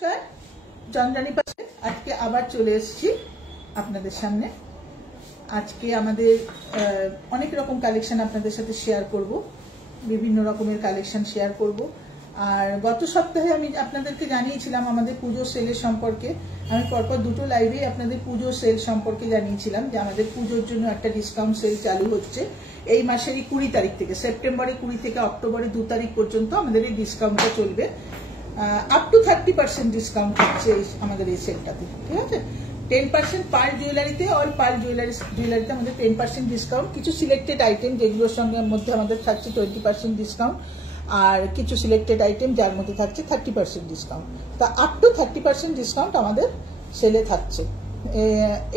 নমস্কার, চন্দ্রানী পাশে আজকে আবার চলে এসেছি আপনাদের সামনে। আজকে আমাদের অনেক রকম কালেকশন আপনাদের সাথে শেয়ার করব, বিভিন্ন রকমের কালেকশন শেয়ার করব। আর গত সপ্তাহে আমি আপনাদেরকে জানিয়েছিলাম আমাদের পুজো সেলের সম্পর্কে। আমি পরপর দুটো লাইভে আপনাদের পুজো সেল সম্পর্কে জানিয়েছিলাম যে আমাদের পুজোর জন্য একটা ডিসকাউন্ট সেল চালু হচ্ছে এই মাসেরই 20 তারিখ থেকে, সেপ্টেম্বরের 20 থেকে অক্টোবরের 2 তারিখ পর্যন্ত আমাদের এই ডিসকাউন্টটা চলবে। আপ টু 30% ডিসকাউন্ট হচ্ছে আমাদের এই সেলটাতে, ঠিক আছে। 10% পার জুয়েলারিতে, অল পার জুয়েলারিতে আমাদের 10% ডিসকাউন্ট। কিছু সিলেক্টেড আইটেম যেগুলোর সঙ্গে মধ্যে আমাদের থাকছে 20% ডিসকাউন্ট, আর কিছু সিলেক্টেড আইটেম যার মধ্যে থাকছে 30% ডিসকাউন্ট। তা আপ টু 30% ডিসকাউন্ট আমাদের সেলে থাকছে।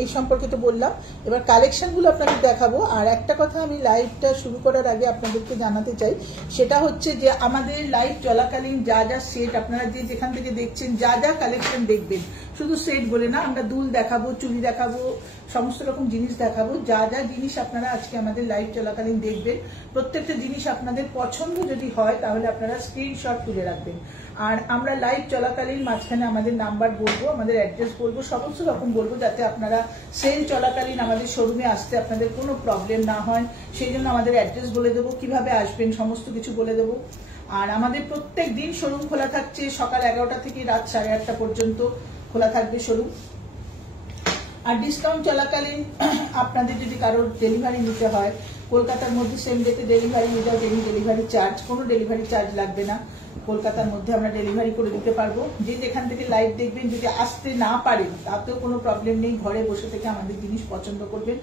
এই সম্পর্কে তো বললাম। এবার কালেকশনগুলো আপনাদের দেখাবো। আর একটা কথা আমি লাইভটা শুরু করার আগে আপনাদেরকে জানাতে চাই, সেটা হচ্ছে যে আমাদের লাইভ চলাকালীন যা যা সেট আপনারা যেখান থেকে দেখছেন, যা যা কালেকশন দেখবেন, শুধু সেট বলে না, আমরা দুল দেখাবো, চুড়ি দেখাবো, সমস্ত রকম জিনিস দেখাবো। যা যা জিনিস আপনারা আজকে আমাদের লাইভ চলাকালীন দেখবেন, প্রত্যেকটা জিনিস আপনাদের পছন্দ যদি হয় তাহলে আপনারা স্ক্রিনশট তুলে রাখবেন। আর আমরা লাইভ চলাকালীন মাঝখানে আমাদের নাম্বার বলবো, আমাদের অ্যাড্রেস বলবো, সমস্ত রকম বলবো, যাতে আপনারা সেল চলাকালীন আমাদের শোরুমে আসতে আপনাদের কোনো প্রবলেম না হয়। সেই জন্য আমাদের অ্যাড্রেস বলে দেবো, কিভাবে আসবেন সমস্ত কিছু বলে দেবো। আর আমাদের প্রত্যেক দিন শোরুম খোলা থাকছে, সকাল 11টা থেকে রাত 8:30 পর্যন্ত খোলা থাকবে শোরুম। আর ডিসকাউন্ট চলাকালীন আপনাদের যদি কারোর ডেলিভারি নিতে হয়, কলকাতার মধ্যে সেম ডেতে delivery without any delivery charge, কোনো ডেলিভারি চার্জ লাগবে না। কলকাতার মধ্যে আমরা ডেলিভারি করে দিতে পারবো। যে যেখান থেকে লাইভ দেখবেন, যদি আসতে না পারেন তাতেও কোনো প্রবলেম নেই, ঘরে বসে থেকে আমাদের জিনিস পছন্দ করবেন,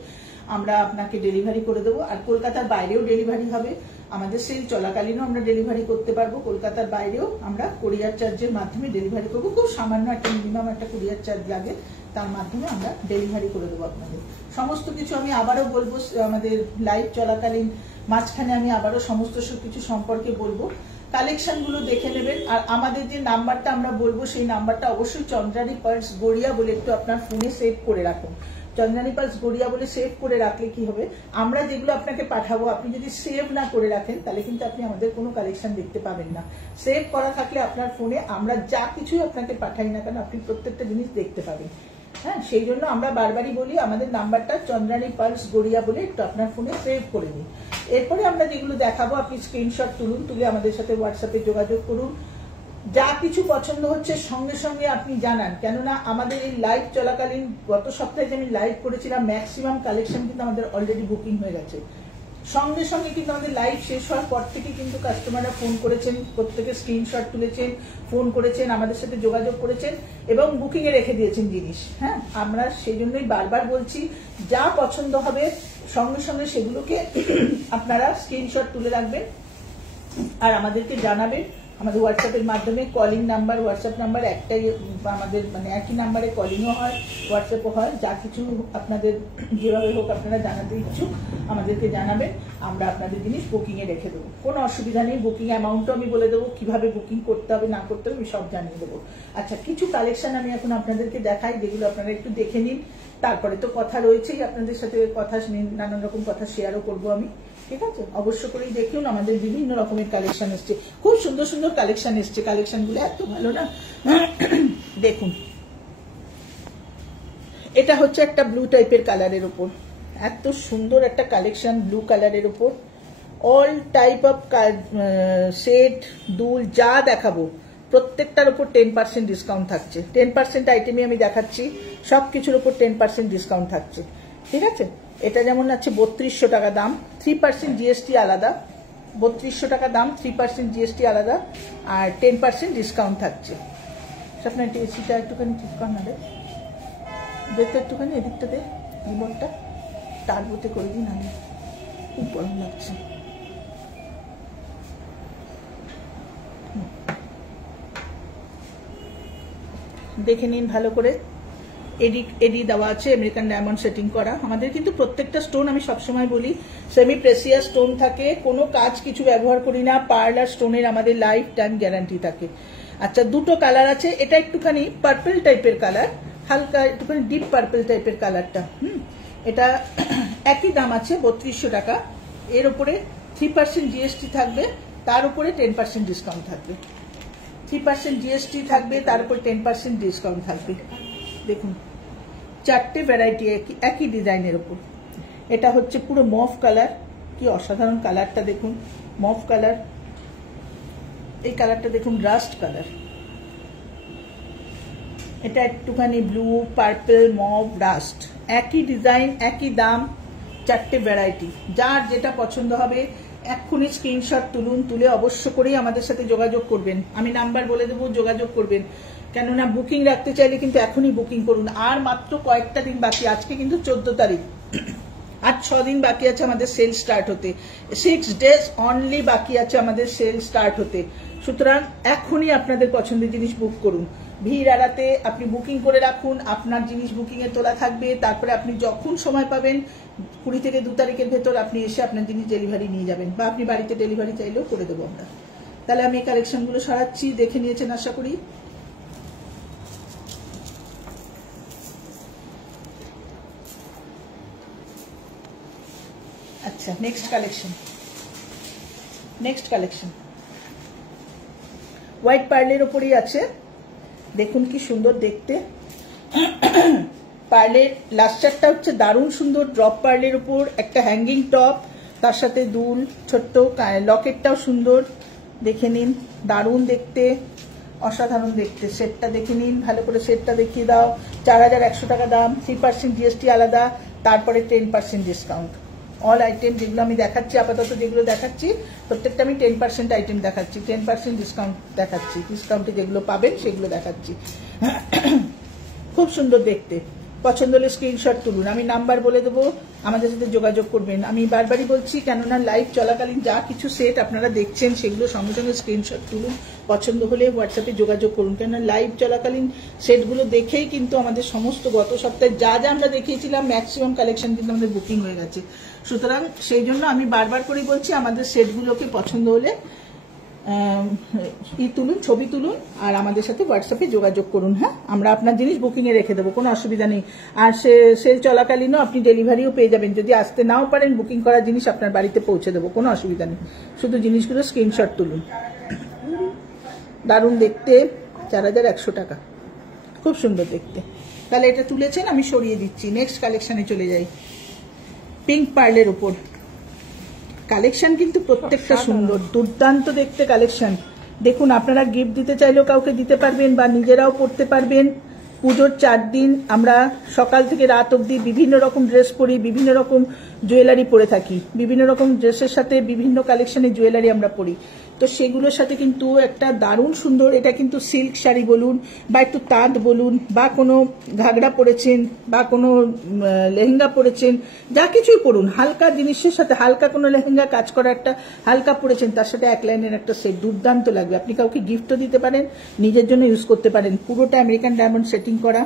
আমরা আপনাকে ডেলিভারি করে দেবো। আর কলকাতার বাইরেও ডেলিভারি হবে, আমাদের সেল চলাকালীনও আমরা ডেলিভারি করতে পারবো। কলকাতার বাইরেও আমরা কুরিয়ার চার্জের মাধ্যমে ডেলিভারি করবো। খুব সামান্য একটা মিনিমাম একটা কুরিয়ার চার্জ লাগে, তার মাধ্যমে আমরা ডেলিভারি করে দেবো আপনাদের। সমস্ত কিছু আমি আবারও বলবো আমাদের লাইভ চলাকালীন, মাঝখানে আমি আবারও সমস্ত কিছু সম্পর্কে বলবো। কালেকশনগুলো দেখে নেবেন। আর আমাদের যে নাম্বারটা আমরা বলবো, সেই নাম্বারটা অবশ্যই চন্দ্রানী পার্লস গড়িয়া বলে একটু আপনার ফোনে সেভ করে রাখুন। চন্দ্রানী পার্লস গড়িয়া বলে সেভ করে রাখলে কি হবে, আমরা যেগুলো আপনাকে পাঠাবো আপনি যদি সেভ না করে রাখেন তাহলে কিন্তু আপনি আমাদের কোনো কালেকশন দেখতে পাবেন না। সেভ করা থাকলে আপনার ফোনে আমরা যা কিছু আপনাকে পাঠাই না কেন আপনি প্রত্যেকটা জিনিস দেখতে পাবেন। হ্যাঁ, সেই জন্য আমরা বারবারই বলি আমাদের নাম্বারটা চন্দ্রানী পার্লস গড়িয়া বলে একটু আপনার ফোনে সেভ করে নিন। এরপরে আমরা যেগুলো দেখাবো আপনি স্ক্রিনশট তুলুন, তুলে আমাদের সাথে হোয়াটসঅ্যাপে যোগাযোগ করুন। যা কিছু পছন্দ হচ্ছে সঙ্গে সঙ্গে আপনি জানান, কেননা আমাদের এই লাইভ চলাকালীন গত সপ্তাহে যে আমি লাইভ করেছিলাম, ম্যাক্সিমাম কালেকশন কিন্তু আমাদের অলরেডি বুকিং হয়ে গেছে। সঙ্গে সঙ্গে কিন্তু আমাদের লাইভ শেষ হওয়ার পর থেকে কিন্তু কাস্টমাররা ফোন করেছেন, প্রত্যেকে স্ক্রিনশট তুলেছেন, ফোন করেছেন, আমাদের সাথে যোগাযোগ করেছেন এবং বুকিং এ রেখে দিয়েছেন জিনিস। হ্যাঁ, আমরা সেই জন্যই বারবার বলছি, যা পছন্দ হবে সঙ্গে সঙ্গে সেগুলোকে আপনারা স্ক্রিনশট তুলে রাখবেন আর আমাদেরকে জানাবেন। আমাদের হোয়াটসঅ্যাপের মাধ্যমে কলিং নাম্বার, হোয়াটসঅ্যাপ নাম্বার একটাই আমাদের, মানে একই নাম্বারে কলিংও হয়, হোয়াটসঅ্যাপও হয়। যা কিছু আপনাদের যেভাবে হোক আপনারা জানাতে ইচ্ছুক আমাদেরকে জানাবেন, আমরা আপনাদের জিনিস বুকিংয়ে রেখে দেবো, কোনো অসুবিধা নেই। বুকিং অ্যামাউন্টও আমি বলে দেবো, কিভাবে বুকিং করতে হবে না করতে হবে আমি সব জানিয়ে দেবো। আচ্ছা, কিছু কালেকশন আমি এখন আপনাদেরকে দেখাই, যেগুলো আপনারা একটু দেখে নিন। তারপরে তো কথা রয়েছেই, আপনাদের সাথে কথা নানান রকম কথা শেয়ারও করবো আমি, ঠিক আছে। অবশ্য করেই দেখুন, আমাদের বিভিন্ন রকমের কালেকশন এসছে, খুব সুন্দর সুন্দর কালেকশন এসছে। কালেকশনগুলো এত ভালো না, দেখুন। এটা হচ্ছে একটা ব্লু টাইপের কালারের উপর, এত সুন্দর একটা কালেকশন ব্লু কালারের উপর। অল টাইপ অফ সেট, দুল যা দেখাবো প্রত্যেকটার উপর 10% ডিসকাউন্ট থাকছে। 10% আইটেমই আমি দেখাচ্ছি, সবকিছুর উপর 10% ডিসকাউন্ট থাকছে, ঠিক আছে। এটা যেমন আছে 3200 টাকা দাম, 3% জিএসটি আলাদা। 3200 টাকা দাম, 3% জিএসটি আলাদা, আর 10% ডিসকাউন্ট থাকছে। আপনার এসিটা একটুখানি ঠিক কর না রে, দেখতে একটুখানি এদিকটাতে রিমোটটা টার্বোতে করে দিন, আমি খুব গরম লাগছে। দেখে নিন ভালো করে, এডি দেওয়া আছে, আমেরিকান ডায়মন্ড সেটিং করা। আমাদের কিন্তু প্রত্যেকটা স্টোন আমি সবসময় বলি সেমি প্রেসিয়াস স্টোন থাকে, কোনো কাজ কিছু ব্যবহার করি না। পার্লার স্টোনের আমাদের লাইফ টাইম গ্যারান্টি থাকে। আচ্ছা, দুটো কালার আছে, এটা একটুখানি পার্পল টাইপের কালার, হালকা একটুখানি ডিপ পার্পল টাইপের কালারটা। এটা একই দাম আছে 3200 টাকা। এর উপরে 3% জিএসটি থাকবে, তার উপরে 10% ডিসকাউন্ট থাকবে। 3% জিএসটি থাকবে, তার উপর 10% ডিসকাউন্ট থাকবে। দেখুন 4টে ভ্যারাইটি একই ডিজাইনের উপর। এটা হচ্ছে পুরো মফ কালার, কি অসাধারণ কালারটা দেখুন, মফ কালার। এই কালারটা দেখুন রাস্ট কালার। এটা একটুখানি ব্লু, পার্পল, মভ, রাস্ট, একই ডিজাইন একই দাম, 4টে ভ্যারাইটি। যার যেটা পছন্দ হবে এক্ষুনি স্ক্রিনশট তুলুন, তুলে অবশ্য করেই আমাদের সাথে যোগাযোগ করবেন। আমি নাম্বার বলে দেবো, যোগাযোগ করবেন। কেননা বুকিং রাখতে চাইলে কিন্তু এখনই বুকিং করুন। আর মাত্র কয়েকটা দিন বাকি, আজকে কিন্তু 14 তারিখ, আর 6 দিন বাকি আছে আমাদের সেল স্টার্ট হতে। 6 days অনলি বাকি আছে আমাদের সেল স্টার্ট হতে। সুতরাং এখনই আপনাদের পছন্দের জিনিস বুক করুন। ভিড় এড়াতে আপনি বুকিং করে রাখুন, আপনার জিনিস বুকিং এ তোলা থাকবে। তারপরে আপনি যখন সময় পাবেন 20 থেকে 2 তারিখের ভেতর আপনি এসে আপনার জিনিস ডেলিভারি নিয়ে যাবেন, বা আপনি বাড়িতে ডেলিভারি চাইলেও করে দেবো আমরা। তাহলে আমি এই কালেকশনগুলো সরাচ্ছি, দেখে নিয়েছেন আশা করি। আচ্ছা, নেক্সট কালেকশন হোয়াইট পার্লের ওপরই আছে। দেখুন কি সুন্দর দেখতে। পার্লের লাস্টারটা হচ্ছে দারুণ সুন্দর, ড্রপ পার্লের উপর একটা হ্যাঙ্গিং টপ, তার সাথে দুল, ছোট্ট লকেটটাও সুন্দর। দেখে নিন, দারুণ দেখতে, অসাধারণ দেখতে। সেটটা দেখে নিন, ভালো করে সেটটা দেখিয়ে দাও। 4100 টাকা দাম, 3% জিএসটি আলাদা, তারপরে 10% ডিসকাউন্ট। অল আইটেম যেগুলো আমি দেখাচ্ছি, আপাতত যেগুলো দেখাচ্ছি প্রত্যেকটা আমি 10% আইটেম দেখাচ্ছি, 10% ডিসকাউন্ট দেখাচ্ছি। ডিসকাউন্টে যেগুলো পাবেন সেগুলো দেখাচ্ছি। খুব সুন্দর দেখতে। পছন্দ হলে স্ক্রিনশট তুলুন, আমি নাম্বার বলে দেবো, আমাদের সাথে যোগাযোগ করবেন। আমি বারবারই বলছি, কেননা লাইভ চলাকালীন যা কিছু সেট আপনারা দেখছেন সেগুলো সঙ্গে সঙ্গে স্ক্রিনশট তুলুন। পছন্দ হলে হোয়াটসঅ্যাপে যোগাযোগ করুন, কেননা লাইভ চলাকালীন সেটগুলো দেখেই কিন্তু আমাদের সমস্ত গত সপ্তাহে যা যা আমরা দেখিয়েছিলাম ম্যাক্সিমাম কালেকশন কিন্তু আমাদের বুকিং হয়ে গেছে। সুতরাং সেই জন্য আমি বারবার করেই বলছি, আমাদের সেটগুলোকে পছন্দ হলে তুলুন, ছবি তুলুন, আর আমাদের সাথে হোয়াটসঅ্যাপে যোগাযোগ করুন। হ্যাঁ, আমরা আপনার জিনিস বুকিং এ রেখে দেবো, কোনো অসুবিধা নেই। আর সেল চলাকালীনও আপনি ডেলিভারিও পেয়ে যাবেন। যদি আসতে নাও পারেন, বুকিং করা জিনিস আপনার বাড়িতে পৌঁছে দেবো, কোনো অসুবিধা নেই। শুধু জিনিসগুলো স্ক্রিনশট তুলুন। দারুণ দেখতে, 4100 টাকা, খুব সুন্দর দেখতে। তাহলে এটা তুলেছেন, আমি সরিয়ে দিচ্ছি। নেক্সট কালেকশনে চলে যাই। পিঙ্ক পার্লের উপর কালেকশন কিন্তু প্রত্যেকটা সুন্দর, দুর্দান্ত দেখতে কালেকশন। দেখুন, আপনারা গিফট দিতে চাইলেও কাউকে দিতে পারবেন, বা নিজেরাও পরতে পারবেন। পুজোর 4 দিন আমরা সকাল থেকে রাত অবধি বিভিন্ন রকম ড্রেস পরি, বিভিন্ন রকম জুয়েলারি পরে থাকি। বিভিন্ন রকম ড্রেসের সাথে বিভিন্ন কালেকশনের জুয়েলারি আমরা পরি। তো সেগুলোর সাথে কিন্তু একটা দারুণ সুন্দর, এটা কিন্তু সিল্ক শাড়ি বলুন, বা একটু তাঁত বলুন, বা কোনো ঘাগড়া পরেছেন, বা কোনো লেহেঙ্গা পরেছেন, যা কিছুই পরুন, হালকা জিনিসের সাথে হালকা কোনো লেহেঙ্গা কাজ করা একটা হালকা পরেছেন, তার সাথে এক লাইনের একটা সেট দুর্দান্ত লাগবে। আপনি কাউকে গিফটও দিতে পারেন, নিজের জন্য ইউজ করতে পারেন। পুরোটা আমেরিকান ডায়মন্ড সেটিং করা।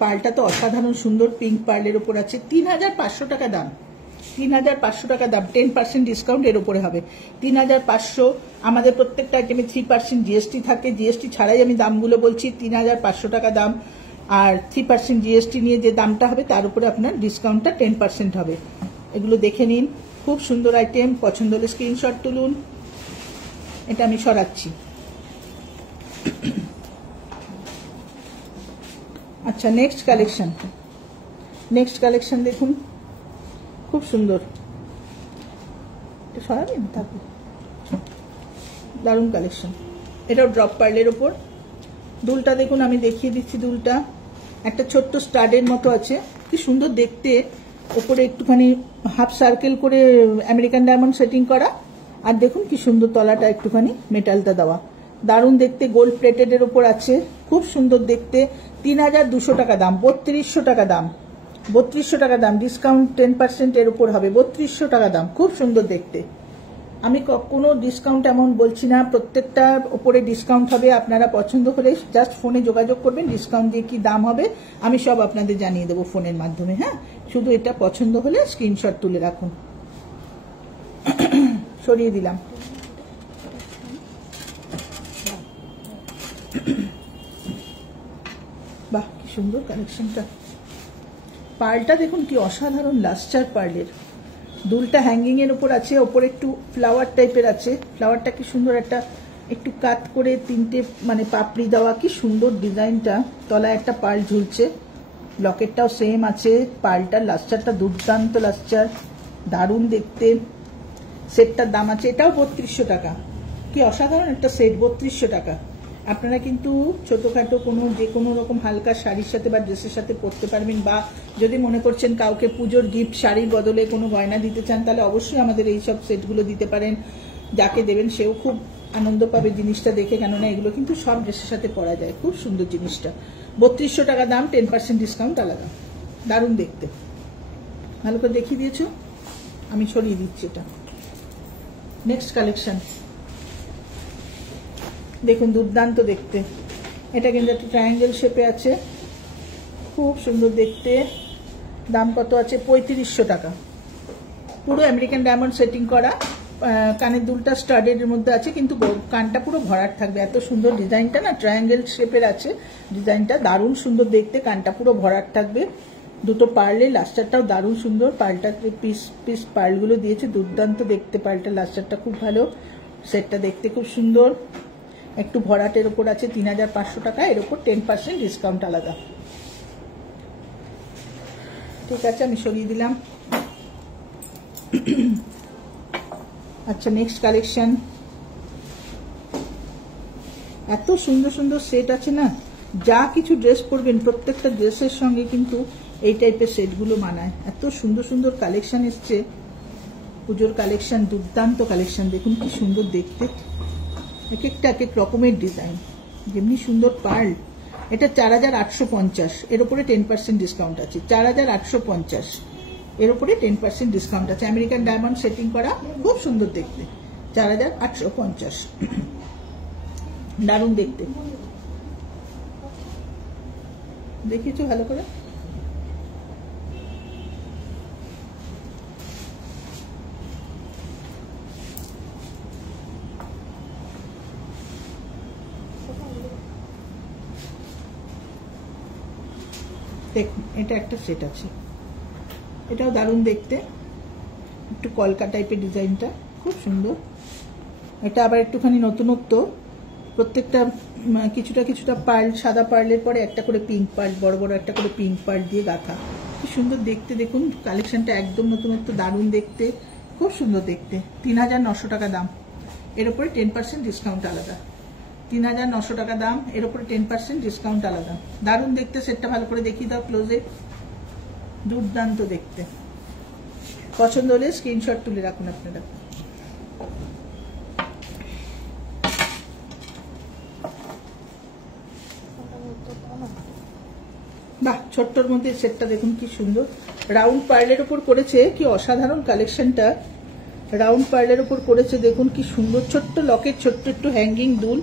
পার্লটা তো অসাধারণ সুন্দর, পিঙ্ক পার্লের উপর আছে। 3500 টাকা দাম, 3500 টাকা দাম, 10% ডিসকাউন্ট এর উপরে হবে। 3500। আমাদের প্রত্যেকটা আইটেমে 3% জিএসটি থাকে, জিএসটি ছাড়াই আমি দামগুলো বলছি। 3500 টাকা দাম, আর 3% জিএসটি নিয়ে যে দামটা হবে তার উপরে আপনার ডিসকাউন্টটা 10% হবে। এগুলো দেখে নিন, খুব সুন্দর আইটেম। পছন্দ হলে স্ক্রিনশট তুলুন। এটা আমি সরাচ্ছি। আচ্ছা, নেক্সট কালেকশন দেখুন, খুব সুন্দর। সরাবেন, থাকুন, দারুণ কালেকশন। এটাও ড্রপ পার্লের ওপর। দুলটা দেখুন, আমি দেখিয়ে দিচ্ছি। দুলটা একটা ছোট্ট স্টাডের মতো আছে, কি সুন্দর দেখতে। ওপরে একটুখানি হাফ সার্কেল করে আমেরিকান ডায়মন্ড সেটিং করা, আর দেখুন কি সুন্দর তলাটা একটুখানি মেটালটা দেওয়া, দারুণ দেখতে। গোল্ড প্লেটেডের ওপর আছে, খুব সুন্দর দেখতে। 3200 টাকা দাম, 3200 টাকা দাম, 3200 টাকা দাম। ডিসকাউন্ট 10% এর উপর হবে, 3200 টাকা দাম। খুব সুন্দর দেখতে। আমি কোনো ডিসকাউন্ট এমন বলছি না, প্রত্যেকটা ওপরে ডিসকাউন্ট হবে। আপনারা পছন্দ হলে জাস্ট ফোনে যোগাযোগ করবেন, ডিসকাউন্ট দিয়ে কি দাম হবে আমি সব আপনাদের জানিয়ে দেবো ফোনের মাধ্যমে। হ্যাঁ, শুধু এটা পছন্দ হলে স্ক্রিনশট তুলে রাখুন। সরিয়ে দিলাম। বাহ, কি সুন্দর কালেকশনটা। পার্লটা দেখুন কি অসাধারণ, লাস্টার পার্লের। দুলটা হ্যাঙ্গিং এর উপর আছে, ওপরে একটু ফ্লাওয়ার টাইপের আছে। ফ্লাওয়ারটা কি সুন্দর একটা একটু কাট করে তিনটে মানে পাপড়ি দেওয়া, কি সুন্দর ডিজাইনটা। তলায় একটা পার্ল ঝুলছে, লকেটটাও সেম আছে, পার্লটার লাস্টারটা দুর্দান্ত লাস্টার, দারুণ দেখতে। সেটটার দাম আছে, এটাও 3200 টাকা। কি অসাধারণ একটা সেট, 3200 টাকা। আপনারা কিন্তু ছোটখাটো যে কোনো রকম হালকা শাড়ির সাথে বা ড্রেসের সাথে পরতে পারবেন, বা যদি মনে করছেন কাউকে পুজোর গিফট শাড়ির বদলে কোনো গয়না দিতে চান, তাহলে অবশ্যই আমাদের এই সব সেটগুলো দিতে পারেন। যাকে দেবেন সেও খুব আনন্দ পাবে জিনিসটা দেখে, কেননা এগুলো কিন্তু সব ড্রেসের সাথে পরা যায়। খুব সুন্দর জিনিসটা, 3200 টাকা দাম, 10% ডিসকাউন্ট আলাদা। দারুণ দেখতে, ভালো করে দেখিয়ে দিয়েছো, আমি ছড়িয়ে দিচ্ছি এটা। নেক্সট কালেকশন দেখুন, দুর্দান্ত দেখতে। এটা কিন্তু একটা ট্রায়াঙ্গেল শেপে আছে, খুব সুন্দর দেখতে। দাম কত আছে? 3500 টাকা। পুরো আমেরিকান ডায়মন্ড সেটিং করা, কানের দুলটা স্টাডের মধ্যে আছে, কিন্তু কানটা পুরো ভরাট থাকবে। এত সুন্দর ডিজাইনটা না, ট্রায়াঙ্গেল শেপের আছে ডিজাইনটা, দারুণ সুন্দর দেখতে। কানটা পুরো ভরাট থাকবে, দুটো পার্লে, লাস্টারটাও দারুণ সুন্দর। পার্লটাতে পিস পিস পার্লগুলো দিয়েছে, দুর্দান্ত দেখতে। পার্লটার লাস্টারটা খুব ভালো, সেটটা দেখতে খুব সুন্দর। একটু ভরাটের ওপর আছে, 3500 টাকা। এর ওপর 10% ডিসকাউন্ট আলাদা। ঠিক আছে, আমি সরিয়ে দিলাম। আচ্ছা, নেক্সট কালেকশন। এত সুন্দর সুন্দর সেট আছে না, যা কিছু ড্রেস পরবেন প্রত্যেকটা ড্রেসের সঙ্গে কিন্তু এই টাইপের সেটগুলো মানায়। এত সুন্দর সুন্দর কালেকশন এসছে, পুজোর কালেকশন, দুর্দান্ত কালেকশন। দেখুন কি সুন্দর দেখতে, এক একটা এক এক রকমের ডিজাইন, যেমনি সুন্দর পার্ল। এটা 4850, এর উপরে 10% ডিসকাউন্ট আছে। 4850, এর উপরে 10% ডিসকাউন্ট আছে। আমেরিকান ডায়মন্ড সেটিং করা, খুব সুন্দর দেখতে। 4850, দারুণ দেখতে। দেখিয়েছো ভালো করে? দেখুন, এটা একটা সেট আছে, এটাও দারুণ দেখতে, একটু কলকা টাইপের ডিজাইনটা, খুব সুন্দর। এটা আবার একটুখানি নতুনত্ব, প্রত্যেকটা কিছুটা কিছুটা পার্ল, সাদা পার্লের পরে একটা করে পিঙ্ক পার্ল, বড় বড় একটা করে পিঙ্ক পার্ল দিয়ে গাঁথা, কি সুন্দর দেখতে। দেখুন কালেকশনটা একদম নতুনত্ব, দারুণ দেখতে, খুব সুন্দর দেখতে। 3900 টাকা দাম, এর উপরে 10% ডিসকাউন্ট আলাদা। 3900 টাকা দাম, এর উপরে 10% ডিসকাউন্ট আলাদা। দারুণ দেখতে সেটটা, ভালো করে দেখিয়ে দাও ক্লোজে, দুর্দান্ত দেখতে। পছন্দ হলে স্ক্রিনশট তুলে রাখুন আপনারা। বাহ, ছোট্টর মধ্যে সেটটা দেখুন কি সুন্দর, রাউন্ড পার্লের উপর করেছে, কি অসাধারণ কালেকশনটা। রাউন্ড পার্লের উপর করেছে, দেখুন কি সুন্দর। ছোট্ট লকেট, ছোট্ট একটু হ্যাঙ্গিং দুল,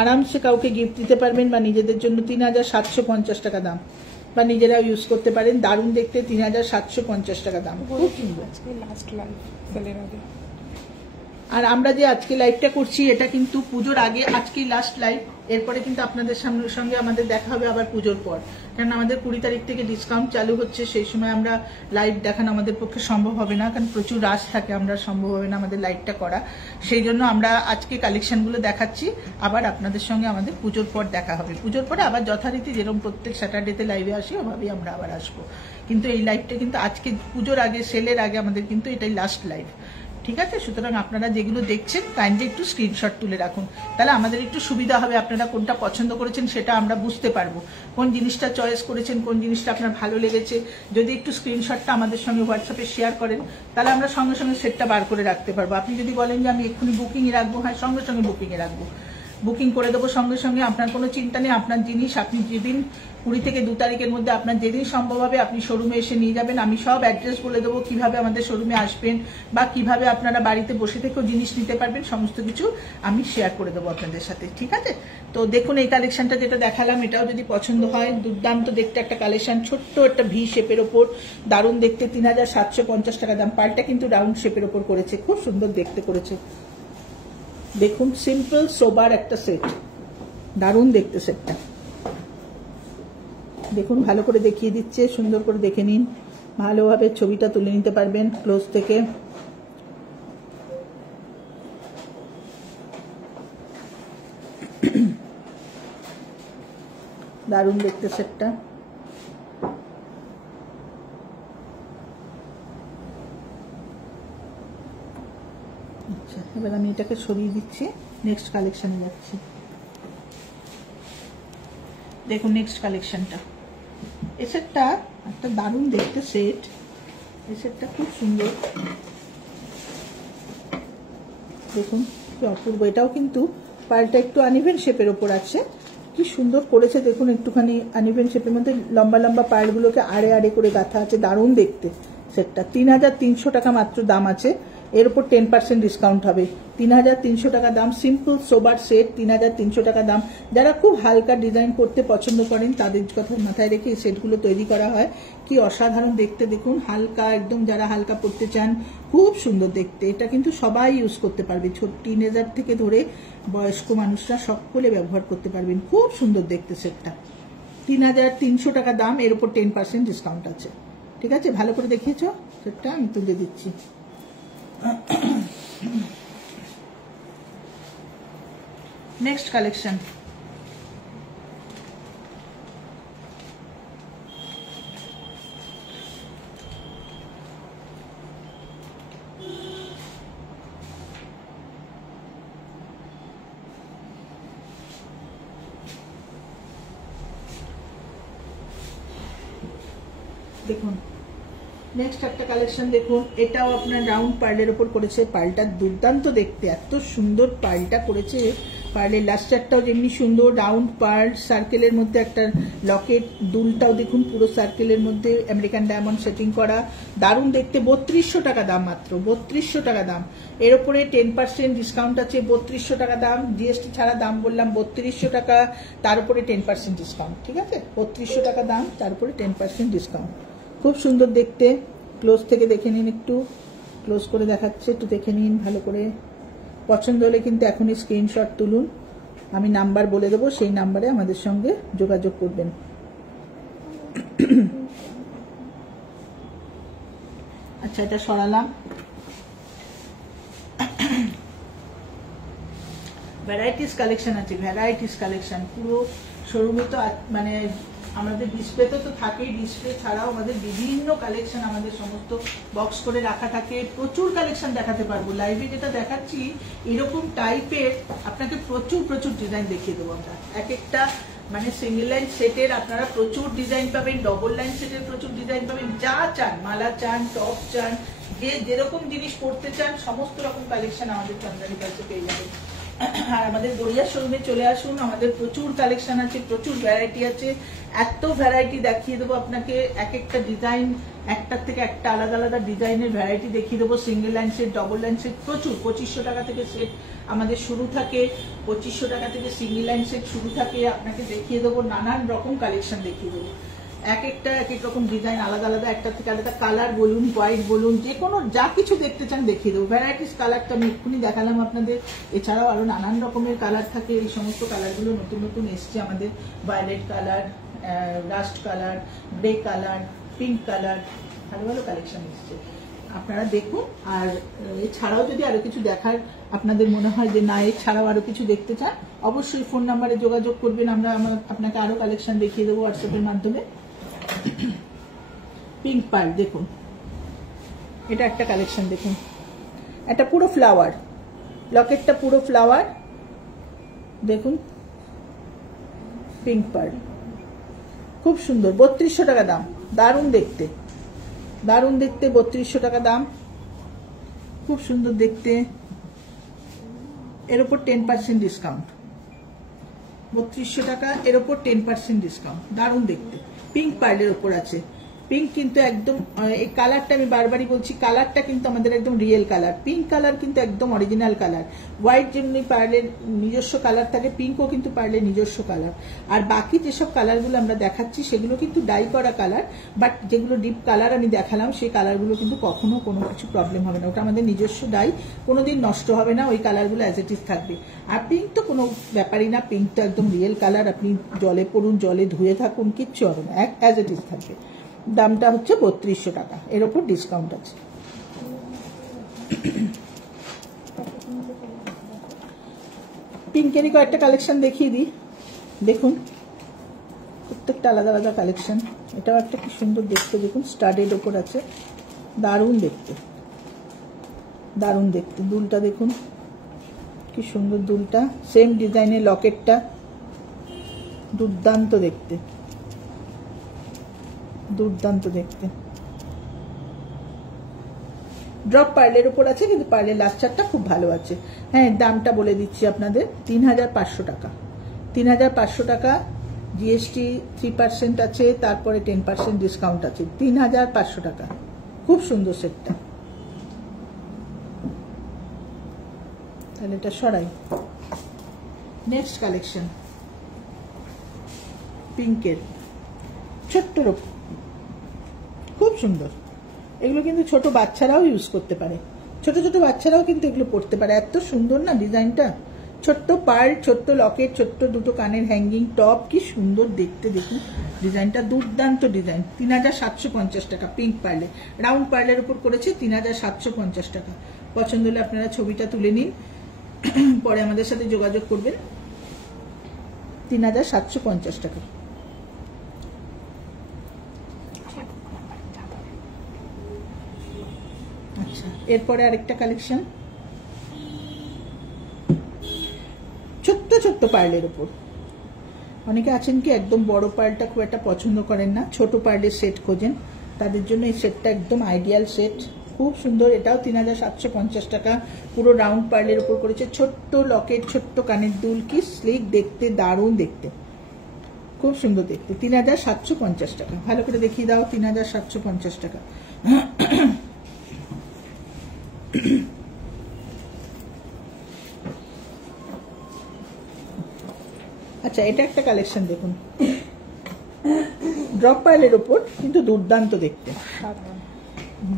আরামসে কাউকে গিফট দিতে পারবেন বা নিজেদের জন্য। 3750 টাকা দাম, বা নিজেরাও ইউজ করতে পারেন। দারুণ দেখতে, 3750 টাকা দাম, খুব সুন্দর। আর আমরা যে আজকে লাইভটা করছি, এটা কিন্তু পুজোর আগে, আজকেই লাস্ট লাইভ। এরপরে কিন্তু আপনাদের সঙ্গে আমাদের দেখা হবে আবার পুজোর পর, কারণ আমাদের 20 তারিখ থেকে ডিসকাউন্ট চালু হচ্ছে। সেই সময় আমরা লাইভ দেখানো আমাদের পক্ষে সম্ভব হবে না, কারণ প্রচুর রাশ থাকে, আমরা সম্ভব হবে না আমাদের লাইভটা করা। সেই জন্য আমরা আজকে কালেকশনগুলো দেখাচ্ছি, আবার আপনাদের সঙ্গে আমাদের পুজোর পর দেখা হবে। পুজোর পরে আবার যথারীতি যেরকম প্রত্যেক স্যাটারডেতে লাইভে আসি, ওভাবেই আমরা আবার আসবো। কিন্তু এই লাইভটা কিন্তু আজকে পুজোর আগে, সেলের আগে আমাদের কিন্তু এটাই লাস্ট লাইভ, ঠিক আছে? সুতরাং আপনারা যেগুলো দেখছেন কাইন্ডলি একটু স্ক্রিনশট তুলে রাখুন, তাহলে আমাদের একটু সুবিধা হবে। আপনারা কোনটা পছন্দ করেছেন সেটা আমরা বুঝতে পারবো, কোন জিনিসটা চয়েস করেছেন, কোন জিনিসটা আপনার ভালো লেগেছে। যদি একটু স্ক্রিনশটটা আমাদের সঙ্গে হোয়াটসঅ্যাপে শেয়ার করেন, তাহলে আমরা সঙ্গে সঙ্গে সেটটা বার করে রাখতে পারবো। আপনি যদি বলেন যে আমি এক্ষুনি বুকিংয়ে রাখবো, হ্যাঁ, সঙ্গে সঙ্গে বুকিংয়ে রাখবো, বুকিং করে দেবো সঙ্গে সঙ্গে। আপনার কোনো চিন্তা নেই, আপনার জিনিস আপনি যেদিন 20 থেকে 2 তারিখের মধ্যে আপনার যেদিন সম্ভব হবে আপনি শোরুমে এসে নিয়ে যাবেন। আমি সব অ্যাড্রেস বলে দেবো, কিভাবে আমাদের শোরুমে আসবেন বা কিভাবে আপনারা বাড়িতে বসে থেকেও জিনিস নিতে পারবেন, সমস্ত কিছু আমি শেয়ার করে দেবো আপনাদের সাথে, ঠিক আছে? তো দেখুন এই কালেকশনটা যেটা দেখালাম, এটাও যদি পছন্দ হয়, দুর্দান্ত দেখতে একটা কালেকশন, ছোট্ট একটা ভি শেপের ওপর, দারুণ দেখতে। 3750 টাকা দাম। পার্লটা কিন্তু রাউন্ড শেপের ওপর করেছে, খুব সুন্দর দেখতে করেছে। দেখুন সিম্পল সোবার একটা সেট, দারুণ দেখতে সেটটা। দেখুন ভালো করে দেখিয়ে দিচ্ছে, সুন্দর করে দেখে নিন, ভালোভাবে ছবিটা তুলে নিতে পারবেন ক্লোজ থেকে। দারুণ দেখতে সেটটা। আচ্ছা, এবার আমি এটাকে সরিয়ে দিচ্ছি, নেক্সট কালেকশনে যাচ্ছি। দেখুন নেক্সট কালেকশনটা, এই সেটটা একটা দারুণ দেখতে সেট। এই সেটটা খুব সুন্দর, দেখুন কি অপূর্ব। এটাও কিন্তু পার্লটা একটু আনইভেন শেপের ওপর আছে, কি সুন্দর করেছে দেখুন। একটুখানি আনইভেন শেপের মধ্যে লম্বা লম্বা পার্লগুলোকে আড়ে আড়ে করে গাঁথা আছে, দারুণ দেখতে সেটটা। 3300 টাকা মাত্র দাম আছে, এর উপর 10% ডিসকাউন্ট হবে। 3300 টাকা দাম, সিম্পল সোবার সেট 3300 টাকা দাম। যারা খুব হালকা ডিজাইন করতে পছন্দ করেন তাদের কথা মাথায় রেখে এই সেটগুলো তৈরি করা হয়। কি অসাধারণ দেখতে দেখুন, হালকা একদম, যারা হালকা পড়তে চান খুব সুন্দর দেখতে। এটা কিন্তু সবাই ইউজ করতে পারবে, ছোট টিনেজার থেকে ধরে বয়স্ক মানুষরা সকলে ব্যবহার করতে পারবেন। খুব সুন্দর দেখতে সেটটা, 3300 টাকা দাম, এর উপর 10% ডিসকাউন্ট আছে। ঠিক আছে, ভালো করে দেখিয়েছ সেটটা, আমি তুলে দিচ্ছি। নেক্সট কালেকশন, দেখুন নেক্সট একটা কালেকশন দেখুন। এটাও আপনার রাউন্ড পার্লের ওপর করেছে, পার্লটা দুর্দান্ত দেখতে, এত সুন্দর পার্লটা করেছে। পার্লের লাস্টারটাও যেমনি সুন্দর, রাউন্ড পার্ল, সার্কেলের মধ্যে একটা লকেট, দুলটাও দেখুন পুরো সার্কেলের মধ্যে আমেরিকান ডায়মন্ড সেটিং করা, দারুণ দেখতে। 3200 টাকা দাম, মাত্র 3200 টাকা দাম। এর উপরে 10% ডিসকাউন্ট আছে, 3200 টাকা দাম, জিএসটি ছাড়া দাম বললাম 3200 টাকা, তার উপরে 10% ডিসকাউন্ট। ঠিক আছে, 3200 টাকা দাম, তার উপরে 10% ডিসকাউন্ট। খুব সুন্দর দেখতে, ক্লোজ থেকে দেখে নিন, একটু ক্লোজ করে দেখাচ্ছে, একটু দেখে নিন ভালো করে। পছন্দ হলে কিন্তু এখনই স্ক্রিনশট তুলুন, আমি নাম্বার বলে দেবো, সেই নাম্বারে আমাদের সঙ্গে যোগাযোগ করবেন। আচ্ছা, এটা সরালাম। ভ্যারাইটিস কালেকশন আছে, ভ্যারাইটিস কালেকশন। পুরো শোরুমে তো মানে আমাদের ডিসপ্লেতে তো থাকেই, ডিসপ্লে ছাড়াও আমাদের বিভিন্ন কালেকশন আমাদের সমস্ত বক্স করে রাখা থাকে। প্রচুর কালেকশন দেখাতে পারবো, লাইভে যেটা দেখাচ্ছি এরকম টাইপের আপনাকে প্রচুর প্রচুর ডিজাইন দেখিয়ে দেবো আমরা। এক একটা মানে সিঙ্গেল লাইন সেটের আপনারা প্রচুর ডিজাইন পাবেন, ডবল লাইন সেটের প্রচুর ডিজাইন পাবেন, যা চান, মালা চান, টপ চান, যে যেরকম জিনিস পড়তে চান সমস্ত রকম কালেকশন আমাদের চন্দ্রানী কাছে পেয়ে যাবেন। আর আমাদের গড়িয়ার শোরুমে চলে আসুন, আমাদের প্রচুর কালেকশন আছে, প্রচুর ভ্যারাইটি আছে। এত ভ্যারাইটি দেখিয়ে দেবো আপনাকে, এক একটা ডিজাইন একটার থেকে একটা আলাদা আলাদা ডিজাইনের ভ্যারাইটি দেখিয়ে দেবো। Single line set, double line set প্রচুর, 2500 টাকা থেকে সেট আমাদের শুরু থাকে, 2500 টাকা থেকে সিঙ্গেল লাইন সেট শুরু থাকে। আপনাকে দেখিয়ে দেবো, নানান রকম কালেকশন দেখিয়ে দেবো, এক একটা এক এক রকম ডিজাইন আলাদা আলাদা, একটা থেকে আলাদা কালার বলুন, হোয়াইট বলুন, যে কোনো যা কিছু দেখতে চান দেখিয়ে দেবো। ভ্যারাইটিস কালারটা আমি এক্ষুনি দেখালাম আপনাদের, এছাড়াও আরো নানান রকমের কালার থাকে। এই সমস্ত কালারগুলো নতুন নতুন এসছে আমাদের, violet colour, rust colour, grey colour, pink colour, ভালো ভালো কালেকশন এসছে, আপনারা দেখুন। আর এছাড়াও যদি আরো কিছু দেখার আপনাদের মনে হয় যে না এছাড়াও আরো কিছু দেখতে চান, অবশ্যই ফোন নাম্বারে যোগাযোগ করবেন, আমরা আপনাকে আরো কালেকশন দেখিয়ে দেবো হোয়াটসঅ্যাপের মাধ্যমে। পিঙ্ক পার্ল দেখুন, এটা একটা কালেকশন দেখুন, এটা পুরো ফ্লাওয়ার, লকেটটা পুরো ফ্লাওয়ার দেখুন, পিঙ্ক পার্ল খুব সুন্দর, 3200 টাকা দাম, দারুণ দেখতে, দারুণ দেখতে, 3200 টাকা দাম, খুব সুন্দর দেখতে। এর উপর 10% ডিসকাউন্ট, 3200 টাকা, এর উপর 10% ডিসকাউন্ট, দারুণ দেখতে। পিঙ্ক পার্লের উপর আছে, পিঙ্ক কিন্তু একদম, এই কালারটা আমি বারবারই বলছি, কালারটা কিন্তু আমাদের একদম রিয়েল কালার, পিঙ্ক কালার কিন্তু একদম অরিজিনাল কালার। হোয়াইট যেমনি পার্লের নিজস্ব কালার থাকে, পিঙ্কও কিন্তু পার্লের নিজস্ব কালার। আর বাকি যেসব কালারগুলো আমরা দেখাচ্ছি সেগুলো কিন্তু ডাই করা কালার, বাট যেগুলো ডিপ কালার আমি দেখালাম সেই কালারগুলো কিন্তু কখনো কোনো কিছু প্রবলেম হবে না, ওটা আমাদের নিজস্ব ডাই, কোনোদিন নষ্ট হবে না, ওই কালারগুলো অ্যাজ ইট ইজ থাকবে। আর পিঙ্ক তো কোনো ব্যাপারই না, পিঙ্ক তো একদম রিয়েল কালার, আপনি জলে পড়ুন, জলে ধুয়ে থাকুন, কিচ্ছু হবে না, অ্যাজ ইট ইজ থাকবে। দামটা হচ্ছে 3200 টাকা, এর ওপর ডিসকাউন্ট আছে। পিঙ্কেরই কয়েকটা কালেকশন দেখিয়ে দিই, দেখুন প্রত্যেকটা আলাদা আলাদা কালেকশন। এটাও একটা কি সুন্দর দেখতে, দেখুন স্টাডের ওপর আছে, দারুণ দেখতে, দারুণ দেখতে। দুলটা দেখুন কি সুন্দর, দুলটা সেম ডিজাইনের, লকেটটা দুর্দান্ত দেখতে, দুর্দান্ত দেখতে। ড্রপ পার্লের উপর আছে, কিন্তু পার্লের লাস্টারটা খুব ভালো আছে। হ্যাঁ, দামটা বলে দিচ্ছি আপনাদের, 3500 টাকা। 3500 টাকা, জিএসটি 3% আছে, তারপরে 10% ডিসকাউন্ট আছে। 3500 টাকা, খুব সুন্দর সেটটা। তাহলে এটা সরাই। নেক্সট কালেকশন পিঙ্কের, ছোট্ট রূপ, খুব সুন্দর। এগুলো কিন্তু ছোট বাচ্চারাও ইউজ করতে পারে, ছোট ছোট বাচ্চারাও কিন্তু এগুলো পড়তে পারে। এত সুন্দর না ডিজাইনটা, ছোট্ট পার্ল, ছোট্ট লকেট, ছোট্ট দুটো কানের হ্যাঙ্গিং, টপ, কি সুন্দর দেখতে। দেখুন ডিজাইনটা, দুর্দান্ত ডিজাইন। 3750 টাকা, পিঙ্ক পার্লে, রাউন্ড পার্লের উপর করেছে। 3750 টাকা। পছন্দ হলে আপনারা ছবিটা তুলে নিন, পরে আমাদের সাথে যোগাযোগ করবেন। 3750 টাকা। আচ্ছা, এরপরে আরেকটা কালেকশন, ছোট্ট ছোট্ট পার্লের উপর। অনেকে আছেন কি একদম বড় পার্লটা খুব একটা পছন্দ করেন না, ছোট পার্লের সেট খোঁজেন, তাদের জন্য এই সেটটা একদম আইডিয়াল সেট। খুব সুন্দর, এটাও 3750 টাকা। পুরো রাউন্ড পার্লের উপর করেছে, ছোট্ট লকেট, ছোট্ট কানের দুল, কি স্লিক দেখতে, দারুণ দেখতে, খুব সুন্দর দেখতে। 3750 টাকা। ভালো করে দেখিয়ে দাও, 3750 টাকা। আচ্ছা, এটা একটা কালেকশন দেখুন, ড্রপ পার্লের ওপর, কিন্তু দুর্দান্ত দেখতে।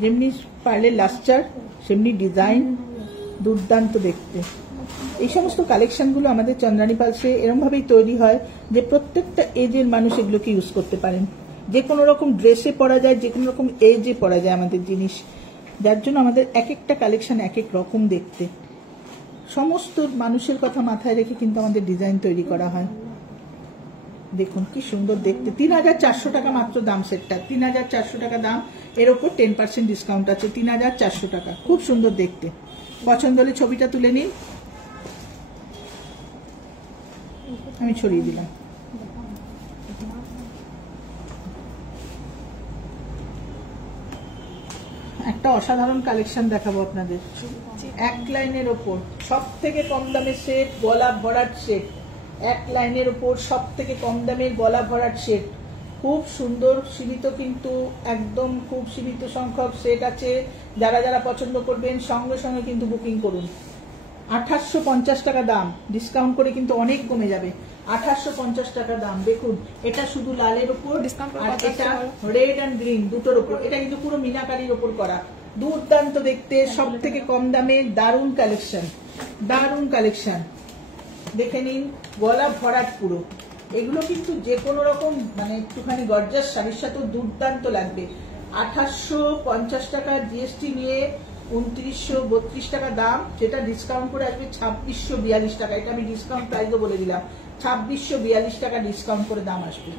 যেমনি পার্লের লাস্টার, সেমনি ডিজাইন, দুর্দান্ত দেখতে। এই সমস্ত কালেকশনগুলো আমাদের চন্দ্রানী পালসে এরকম ভাবেই তৈরি হয় যে প্রত্যেকটা এজের মানুষ এগুলোকে ইউজ করতে পারেন। যে কোনো রকম ড্রেসে পরা যায়, যে কোনো রকম এজে পরা যায় আমাদের জিনিস, যার জন্য আমাদের এক একটা কালেকশন এক এক রকম দেখতে। সমস্ত মানুষের কথা মাথায় রেখে কিন্তু আমাদের ডিজাইন তৈরি করা হয়। দেখুন কি সুন্দর দেখতে। 3400 টাকা মাত্র দাম সেটটা, 3400 টাকা দাম। এর ওপর 10% ডিসকাউন্ট আছে। 3400 টাকা, খুব সুন্দর দেখতে। পছন্দ হলে ছবিটা তুলে নিন, আমি ছড়িয়ে দিলাম। একটা অসাধারণ কালেকশন দেখাবো আপনাদের, এক লাইনের ওপর সব থেকে কম দামের সেট, গলা ভরাট সেট। এক লাইনের ওপর সব থেকে কম দামের গলা ভরাট সেট, খুব সুন্দর। সীমিত, কিন্তু একদম খুব সীমিত সংখ্যক সেট আছে। যারা যারা পছন্দ করবেন সঙ্গে সঙ্গে কিন্তু বুকিং করুন। 2850 টাকা দাম, ডিসকাউন্ট করে কিন্তু অনেক কমে যাবে। 2850 টাকা দাম। দেখুন, এটা শুধু লালের উপর, আর এটা রেড অ্যান্ড গ্রিন দুটোর উপর। এটা কিন্তু পুরো মিনাকারির উপর করা, দুর্দান্ত দেখতে, সব থেকে কম দামে, দারুণ কালেকশন, দারুণ কালেকশন। দেখে নিন, গলা ভরাট পুরো। এগুলো কিন্তু যে কোনো রকম মানে একটুখানি গর্জাস শাড়ির সাথেও দুর্দান্ত লাগবে। 2850 টাকা জিএসটি নিয়ে 2932 টাকা দাম, যেটা ডিসকাউন্ট করে আসবে 2642 টাকা। এটা আমি ডিসকাউন্ট প্রাইসও বলে দিলাম, 2642 টাকা ডিসকাউন্ট করে দাম আসবে।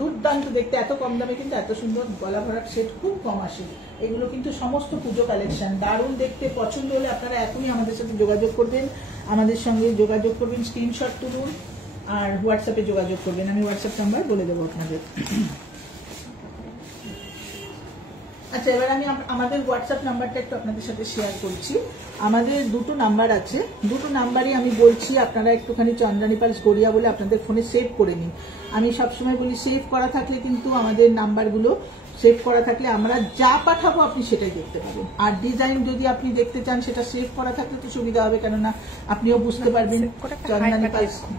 দুর্দান্ত দেখতে, এত কম দামে কিন্তু এত সুন্দর গলা ভরাট সেট খুব কম আসে। এগুলো কিন্তু সমস্ত পুজো কালেকশন, দারুণ দেখতে। পছন্দ হলে আপনারা এখনই আমাদের সাথে যোগাযোগ করবেন, আমাদের সঙ্গে যোগাযোগ করবেন, স্ক্রিনশট তুলুন আর হোয়াটসঅ্যাপে যোগাযোগ করবেন। আমি হোয়াটসঅ্যাপ নাম্বার বলে দেবো আপনাদের। আচ্ছা, এবার আমি আমাদের হোয়াটসঅ্যাপ নাম্বারটা একটু আপনাদের সাথে শেয়ার করছি। আমাদের দুটো নাম্বার আছে, দুটো নাম্বারই আমি বলছি, আপনারা একটুখানি চন্দ্রানী পালস গড়িয়া বলে আপনাদের ফোনে সেভ করে নিন। আমি সবসময় বলি সেভ করা থাকলে কিন্তু আমাদের নাম্বারগুলো সেভ করা থাকলে আমরা যা পাঠাবো আপনি সেটাই দেখতে পাবেন। আর ডিজাইন যদি আপনি দেখতে চান সেটা সেভ করা থাকলে তো সুবিধা হবে, কেননা আপনিও বুঝতে পারবেন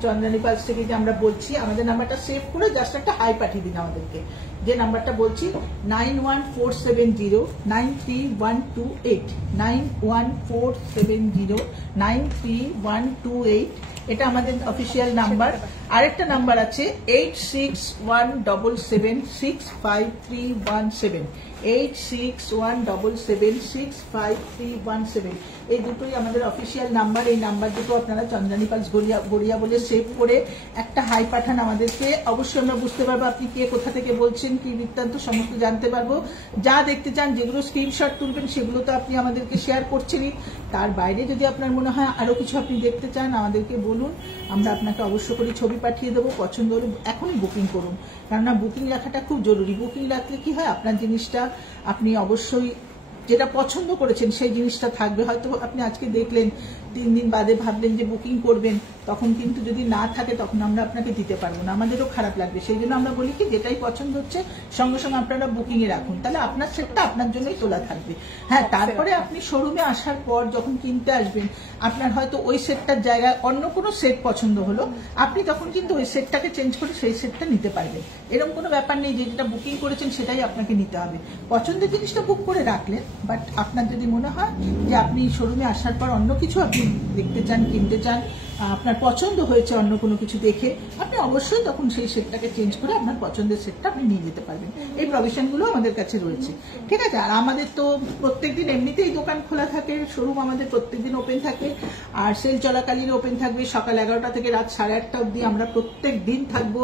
চন্দ্রানী পালস থেকে যে আমরা বলছি। আমাদের নাম্বারটা সেভ করে জাস্ট একটা হাই পাঠিয়ে দিন আমাদেরকে, যে নাম্বারটা বলছি 9147093128, 9147093128, এটা আমাদের অফিসিয়াল নাম্বার। আরেকটা নাম্বার আছে 8617765317, 8617765317। এই দুটোই আমাদের অফিসিয়াল নাম্বার। এই নাম্বার দুটো আপনারা চন্দ্রানী পালস গড়িয়া বলে সেভ করে একটা হাই পাঠান আমাদেরকে। অবশ্যই আমরা বুঝতে পারবো আপনি কে, কোথা থেকে বলছেন, কি বৃত্তান্ত সমস্ত জানতে পারবো। যা দেখতে চান, যেগুলো স্ক্রিনশট তুলবেন সেগুলো তো আপনি আমাদেরকে শেয়ার করছেনই। তার বাইরে যদি আপনার মনে হয় আরো কিছু আপনি দেখতে চান আমাদেরকে বলুন, আমরা আপনাকে অবশ্য করে ছবি পাঠিয়ে দেবো। পছন্দ হলে এখনই বুকিং করুন, কেননা বুকিং রাখাটা খুব জরুরি। বুকিং রাখলে কি হয়, আপনার জিনিসটা আপনি অবশ্যই যেটা পছন্দ করেছেন সেই জিনিসটা থাকবে। হয়তো আপনি আজকে দেখলেন, 3 দিন বাদে ভাবলেন যে বুকিং করবেন, তখন কিন্তু যদি না থাকে তখন আমরা আপনাকে দিতে পারবো না, আমাদেরও খারাপ লাগবে। সেই জন্য আমরা বলি কি, যেটাই পছন্দ হচ্ছে সঙ্গে সঙ্গে আপনারা বুকিং এ রাখুন, তাহলে আপনার সেটটা আপনার জন্যই তোলা থাকবে। হ্যাঁ, তারপরে আপনি শোরুমে আসার পর যখন কিনতে আসবেন, আপনার হয়তো ওই সেটটার জায়গায় অন্য কোনো সেট পছন্দ হলো, আপনি তখন কিন্তু ওই সেটটাকে চেঞ্জ করে সেই সেটটা নিতে পারবেন। এরকম কোনো ব্যাপার নেই যে যেটা বুকিং করেছেন সেটাই আপনাকে নিতে হবে। পছন্দের জিনিসটা বুক করে রাখলেন, বাট আপনার যদি মনে হয় যে আপনি শোরুমে আসার পর অন্য কিছু আপনি দেখতে চান, কিনতে চান, আপনার পছন্দ হয়েছে অন্য কোনো কিছু দেখে, আপনি অবশ্যই তখন সেই সেটটাকে চেঞ্জ করে আপনার পছন্দের সেটটা আপনি নিয়ে যেতে পারবেন। এই প্রভিশনগুলো আমাদের কাছে রয়েছে, ঠিক আছে। আর আমাদের তো প্রত্যেকদিন এমনিতেই দোকান খোলা থাকে, শোরুম আমাদের প্রত্যেকদিন ওপেন থাকে। আর সেল চলাকালীন ওপেন থাকবে সকাল 11টা থেকে রাত 8:30 অবধি। আমরা প্রত্যেক দিন থাকবো,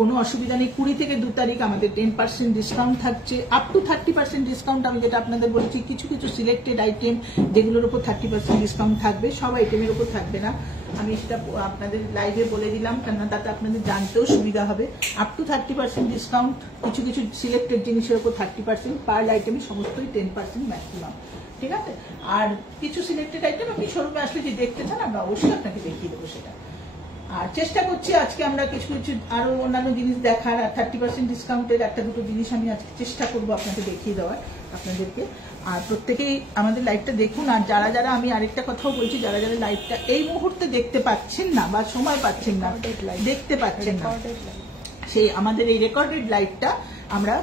কোনো অসুবিধা নেই। 20 থেকে 2 তারিখ আমাদের 10% ডিসকাউন্ট থাকছে, আপ টু 30% ডিসকাউন্ট। আমি যেটা আপনাদের বলেছি, কিছু কিছু সিলেক্টেড আইটেম যেগুলোর উপর 30% ডিসকাউন্ট থাকবে, সব আইটেমের উপর থাকবে না। আমি সেটা আপনাদের লাইভে বলে দিলাম, কেননা তাতে আপনাদের জানতেও সুবিধা হবে। আপ টু 30% ডিসকাউন্ট, কিছু কিছু সিলেক্টেড জিনিসের উপর 30%, পার আইটেমে সমস্তই 10% ম্যাক্সিমাম, ঠিক আছে। আর কিছু সিলেক্টেড আইটেম আপনি শোরুমে আসলে যে দেখতে চান, আমরা অবশ্যই আপনাকে দেখিয়ে দেবো সেটা। আর চেষ্টা করছি আজকে আমরা কিছু কিছু আরো অন্যান্য জিনিস দেখার, আর 30% ডিসকাউন্টের একটা দুটো জিনিস আমি আজকে চেষ্টা করবো আপনাকে দেখিয়ে দেওয়ার আপনাদেরকে। আর প্রত্যেকেই আমাদের লাইভটা দেখুন। আর যারা যারা, আমি আরেকটা কথাও বলছি, যারা যারা লাইভটা এই মুহূর্তে দেখতে পাচ্ছেন না বা সময় পাচ্ছেন না, দেখতে পাচ্ছেন না, সেই আমাদের এই রেকর্ডেড লাইভটা আমরা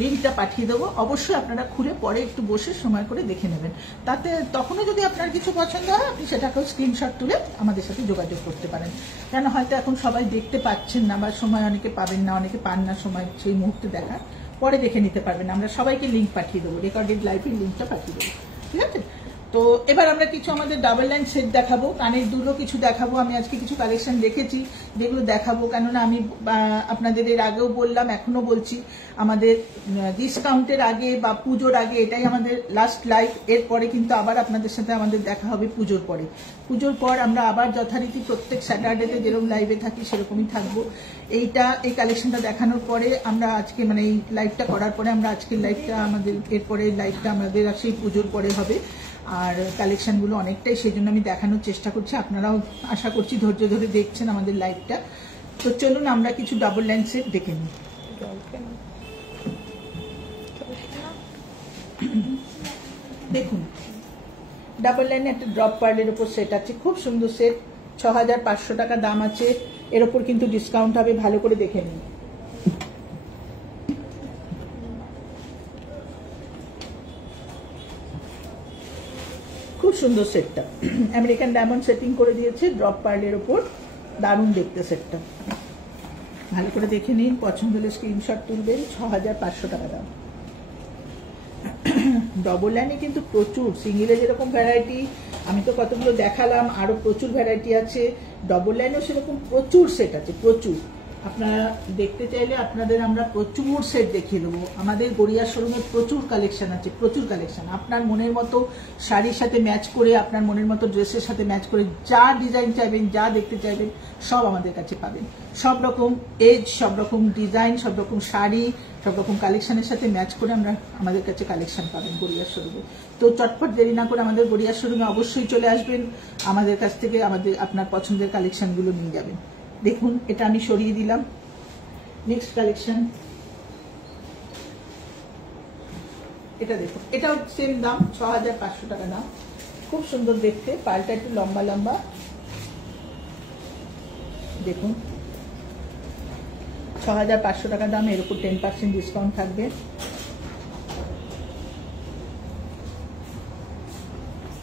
লিঙ্কটা পাঠিয়ে দেবো। অবশ্যই আপনারা খুলে পরে একটু বসে সময় করে দেখে নেবেন। তাতে তখনও যদি আপনার কিছু পছন্দ হয়, আপনি সেটাকেও স্ক্রিনশট তুলে আমাদের সাথে যোগাযোগ করতে পারেন। কেন হয়তো এখন সবাই দেখতে পাচ্ছেন না, বা সময় অনেকে পাবেন না, অনেকে পান না সময় সেই মুহূর্তে দেখার, পরে দেখে নিতে পারবেন। আমরা সবাইকে লিঙ্ক পাঠিয়ে দেবো, রেকর্ডেড লাইভের লিঙ্কটা পাঠিয়ে দেবো, ঠিক আছে। তো এবার আমরা কিছু আমাদের ডাবল লাইন সেট দেখাবো, কানের দুলও কিছু দেখাবো। আমি আজকে কিছু কালেকশন দেখেছি যেগুলো দেখাবো, কেননা আমি আপনাদের এর আগেও বললাম, এখনো বলছি, আমাদের ডিসকাউন্টের আগে বা পুজোর আগে এটাই আমাদের লাস্ট লাইভ। এরপরে কিন্তু আবার আপনাদের সাথে আমাদের দেখা হবে পুজোর পরে। পুজোর পর আমরা আবার যথারীতি প্রত্যেক স্যাটারডেতে যেরকম লাইভে থাকি সেরকমই থাকবো। এই কালেকশনটা দেখানোর পরে আমরা আজকে, মানে এই লাইভটা করার পরে আমরা আজকের লাইভটা, আমাদের এরপরে লাইভটা আমাদের সেই পুজোর পরে হবে। আর কালেকশনগুলো অনেকটাই, সেই জন্য আমি দেখানোর চেষ্টা করছি। আপনারাও আশা করছি ধৈর্য ধরে দেখছেন আমাদের লাইভটা। তো চলুন আমরা কিছু ডাবল লাইন সেট দেখে নিই। দেখুন, ডাবল লাইনে একটা ড্রপ পার্লের উপর সেট আছে, খুব সুন্দর সেট, 6500 টাকা দাম আছে। এর উপর কিন্তু ডিসকাউন্ট হবে, ভালো করে দেখে নিন। খুব সুন্দর সেটটা, আমেরিকান ডায়মন্ড সেটিং করে দিয়েছে ড্রপ পার্লের উপর, দারুণ দেখতে সেটটা। ভালো করে দেখে নিন, পছন্দ হলে স্ক্রিনশট তুলবেন। 6500 টাকা দাম। ডবল লাইনে কিন্তু প্রচুর, সিঙ্গেলে যেরকম ভ্যারাইটি আমি তো কতগুলো দেখালাম, আরো প্রচুর ভ্যারাইটি আছে। ডবল লাইনেও সেরকম প্রচুর সেট আছে, প্রচুর। আপনারা দেখতে চাইলে আপনাদের আমরা প্রচুর সেট দেখিয়ে দেবো। আমাদের গড়িয়া শোরুমে প্রচুর কালেকশন আছে, প্রচুর কালেকশন। আপনার মনের মতো শাড়ির সাথে ম্যাচ করে, আপনার মনের মতো ড্রেসের সাথে ম্যাচ করে যা ডিজাইন চাইবেন, যা দেখতে চাইবেন, সব আমাদের কাছে পাবেন। সব রকম এজ, সব রকম ডিজাইন, সব রকম শাড়ি, সব রকম কালেকশনের সাথে ম্যাচ করে আমরা আমাদের কাছে কালেকশন পাবেন গড়িয়া শোরুমে। তো চটপট দেরি না করে আমাদের গড়িয়া শোরুমে অবশ্যই চলে আসবেন, আমাদের কাছ থেকে আপনার পছন্দের কালেকশনগুলো নিয়ে যাবেন। দেখুন, এটা আমি সরিয়ে দিলাম। নেক্সট কালেকশন, এটা দেখুন, এটাও সেম দাম, 6500 টাকা দাম। খুব সুন্দর দেখতে, পালটা একটু লম্বা লম্বা। দেখুন, 6500 টাকা দাম, এর উপর 10% ডিসকাউন্ট থাকবে।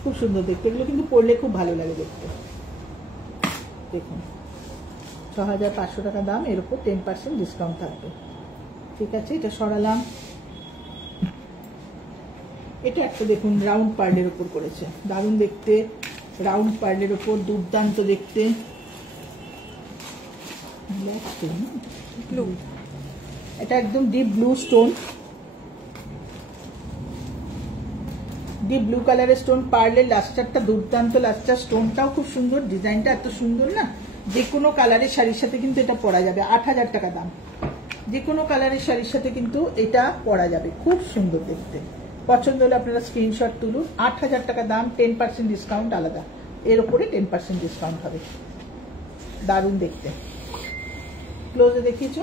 খুব সুন্দর দেখতে, এগুলো কিন্তু পরলে খুব ভালো লাগে দেখতে। দেখুন 6500 টাকা দাম, এর উপর 10% ডিসকাউন্ট থাকবে। ঠিক আছে, এটা সরালাম। এটা একটা দেখুন রাউন্ড পার্লের উপর করেছে, দারুণ দেখতে, রাউন্ড পার্লের উপর দুর্দান্ত দেখতে। এটা একদম deep blue stone, deep blue কালারের স্টোন, পার্লের লাস্টারটা দুর্দান্ত লাস্টার, স্টোনটাও খুব সুন্দর, ডিজাইনটা এত সুন্দর না, যে কোনো কালারের শাড়ির সাথে কিন্তু এটা পরা যাবে। 8000 টাকা দাম, যে কোনো কালারের শাড়ির সাথে কিন্তু এটা পরা যাবে, খুব সুন্দর দেখতে। পছন্দ হলে আপনারা স্ক্রিনশট তুলুন। 8000 টাকা দাম, 10% ডিসকাউন্ট আলাদা, এর উপরে 10% ডিসকাউন্ট হবে। দারুণ দেখতে, ক্লোজে দেখিয়েছ।